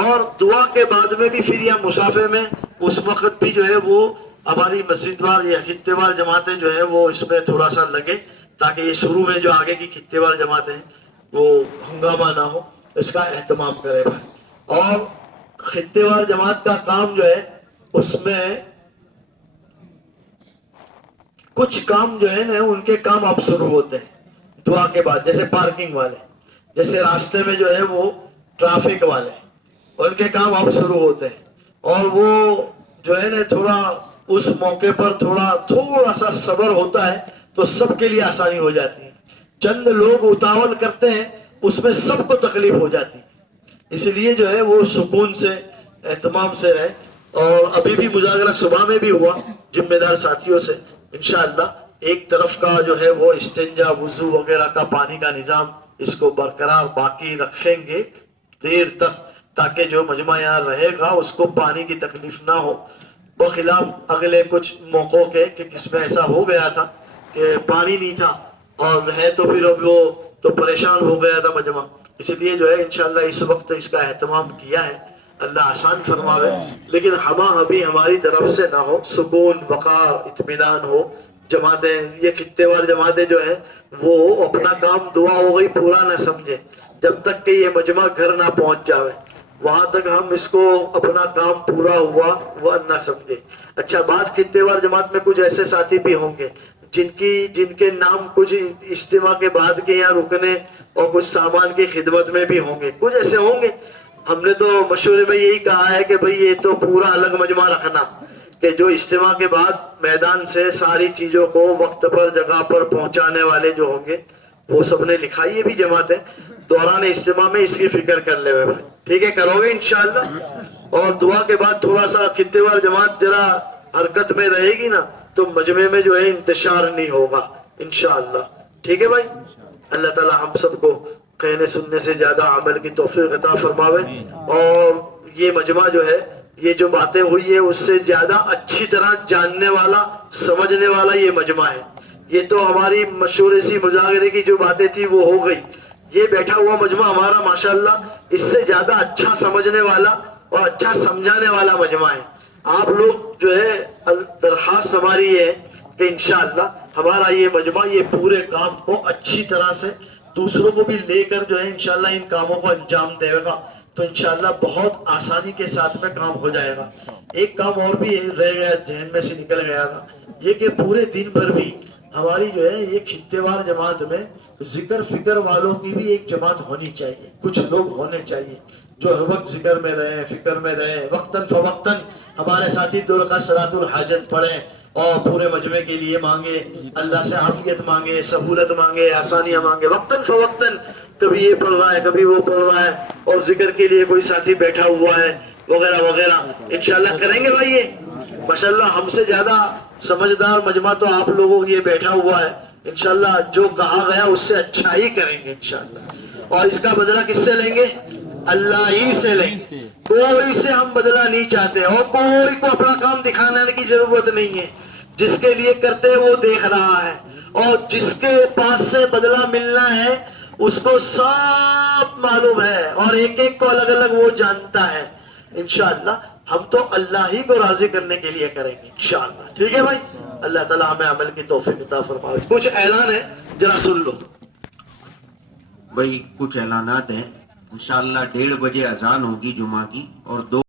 اور دعا کے بعد میں بھی پھر یا مسافے میں اس وقت بھی جو ہے وہ ہماری مسجد وار یا خطے وار جماعتیں جو ہے وہ اس میں تھوڑا سا لگے تاکہ یہ شروع میں جو آگے کی خطے وار جماعتیں ہیں وہ ہنگامہ نہ ہو اس کا اہتمام کرے بھائی. اور خطے وار جماعت کا کام جو ہے اس میں کچھ کام جو ہے نا ان کے کام اب شروع ہوتے ہیں دعا کے بعد جیسے پارکنگ والے جیسے راستے میں جو ہے وہ ٹرافک والے ان کے کام اب شروع ہوتے ہیں اور وہ جو ہے نا تھوڑا اس موقع پر تھوڑا سا صبر ہوتا ہے تو سب کے لیے آسانی ہو جاتی ہے. چند لوگ اتاول کرتے ہیں اس میں سب کو تکلیف ہو جاتی ہے. اس لیے جو ہے وہ سکون سے اہتمام سے رہے. اور ابھی بھی مذاکرہ صبح میں بھی ہوا ذمہ دار ساتھیوں سے انشاءاللہ ایک طرف کا جو ہے وہ استنجا وضو وغیرہ کا پانی کا نظام اس کو برقرار باقی رکھیں گے دیر تک تاکہ جو مجمع یہاں رہے گا اس کو پانی کی تکلیف نہ ہو. بخلاف اگلے کچھ موقعوں کے کہ کس میں ایسا ہو گیا تھا کہ پانی نہیں تھا اور ہے تو پھر اب وہ تو پریشان ہو گیا تھا مجمع. اس لیے جو ہے انشاءاللہ اس وقت اس کا اہتمام کیا ہے اللہ آسان فرماوے لیکن ابھی ہماری طرف سے نہ ہو سکون وقار اطمینان ہو. جماعتیں یہ خطے وار جماعتیں جو ہیں وہ اپنا کام دعا ہو گئی پورا نہ سمجھے جب تک کہ یہ مجمع گھر نہ پہنچ جاوے وہاں تک ہم اس کو اپنا کام پورا ہوا وہ نہ سمجھے. اچھا بعض خطے وار جماعت میں کچھ ایسے ساتھی بھی ہوں گے جن کے نام کچھ اجتماع کے بعد کے یہاں رکنے اور کچھ سامان کی خدمت میں بھی ہوں گے کچھ ایسے ہوں گے. ہم نے تو مشورے میں یہی کہا ہے کہ بھئی یہ تو پورا الگ مجمع رکھنا کہ جو اجتماع کے بعد میدان سے ساری چیزوں کو وقت پر جگہ پر پہنچانے والے جو ہوں گے وہ سب نے لکھا یہ بھی جماعتیں دوران اجتماع میں اس کی فکر کر لے ہوئے بھائی. ٹھیک ہے کرو گے انشاءاللہ. اور دعا کے بعد تھوڑا سا خطے وار جماعت ذرا حرکت میں رہے گی نا تو مجمع میں جو ہے انتشار نہیں ہوگا انشاءاللہ. ٹھیک ہے بھائی اللہ تعالی ہم سب کو کہنے سننے سے زیادہ عمل کی توفیق عطا فرماوے. اور یہ مجمع جو ہے یہ جو باتیں ہوئی ہے اس سے زیادہ اچھی طرح جاننے والا سمجھنے والا یہ مجمع ہے. یہ تو ہماری مشہور سی مذاکرے کی جو باتیں تھی وہ ہو گئی. یہ بیٹھا ہوا مجمع ہمارا ماشاءاللہ اس سے زیادہ اچھا سمجھنے والا اور اچھا سمجھانے والا مجمع ہے. آپ لوگ جو ہے درخواست ہماری یہ ہے کہ انشاءاللہ ہمارا یہ مجمع یہ پورے کام کو اچھی طرح سے دوسروں کو بھی لے کر جو ہے انشاءاللہ ان کاموں کو انجام دے گا تو انشاءاللہ بہت آسانی کے ساتھ میں کام ہو جائے گا. ایک کام اور بھی رہ گیا ذہن میں سے نکل گیا تھا, یہ کہ پورے دن بھر بھی ہماری جو ہے یہ خطے وار جماعت میں ذکر فکر والوں کی بھی ایک جماعت ہونی چاہیے. کچھ لوگ ہونے چاہیے جو ہر وقت ذکر میں رہیں, فکر میں رہیں, وقتاً فوقتاً ہمارے ساتھی 2 رکعت صلاۃ الحاجت پڑھیں اور پورے مجمع کے لیے مانگے, اللہ سے عافیت مانگے, سہولت مانگے, آسانیاں مانگے. وقتاً فوقتاً کبھی یہ پڑھ رہا ہے کبھی وہ پڑھ رہا ہے اور ذکر کے لیے کوئی ساتھی بیٹھا ہوا ہے وغیرہ وغیرہ. انشاءاللہ کریں گے بھائی. یہ ماشاءاللہ ہم سے زیادہ سمجھدار مجمع تو آپ لوگوں یہ بیٹھا ہوا ہے. انشاءاللہ جو کہا گیا اس سے اچھا ہی کریں گے انشاءاللہ. اور اس کا بدلہ کس سے لیں گے؟ اللہ ہی سے لیں گے. کوئی سے ہم بدلہ نہیں چاہتے اور کوئی کو اپنا کام دکھانے کی ضرورت نہیں ہے. جس کے لیے کرتے وہ دیکھ رہا ہے اور جس کے پاس سے بدلہ ملنا ہے اس کو سب معلوم ہے اور ایک ایک کو الگ الگ وہ جانتا ہے. انشاءاللہ ہم تو اللہ ہی کو راضی کرنے کے لیے کریں گے انشاءاللہ. ٹھیک ہے بھائی, اللہ تعالیٰ ہمیں عمل کی توفیق عطا فرمائے. کچھ اعلان ہے ذرا سن لو بھائی. کچھ اعلانات ہیں. انشاءاللہ 1:30 بجے اذان ہوگی جمعہ کی اور 2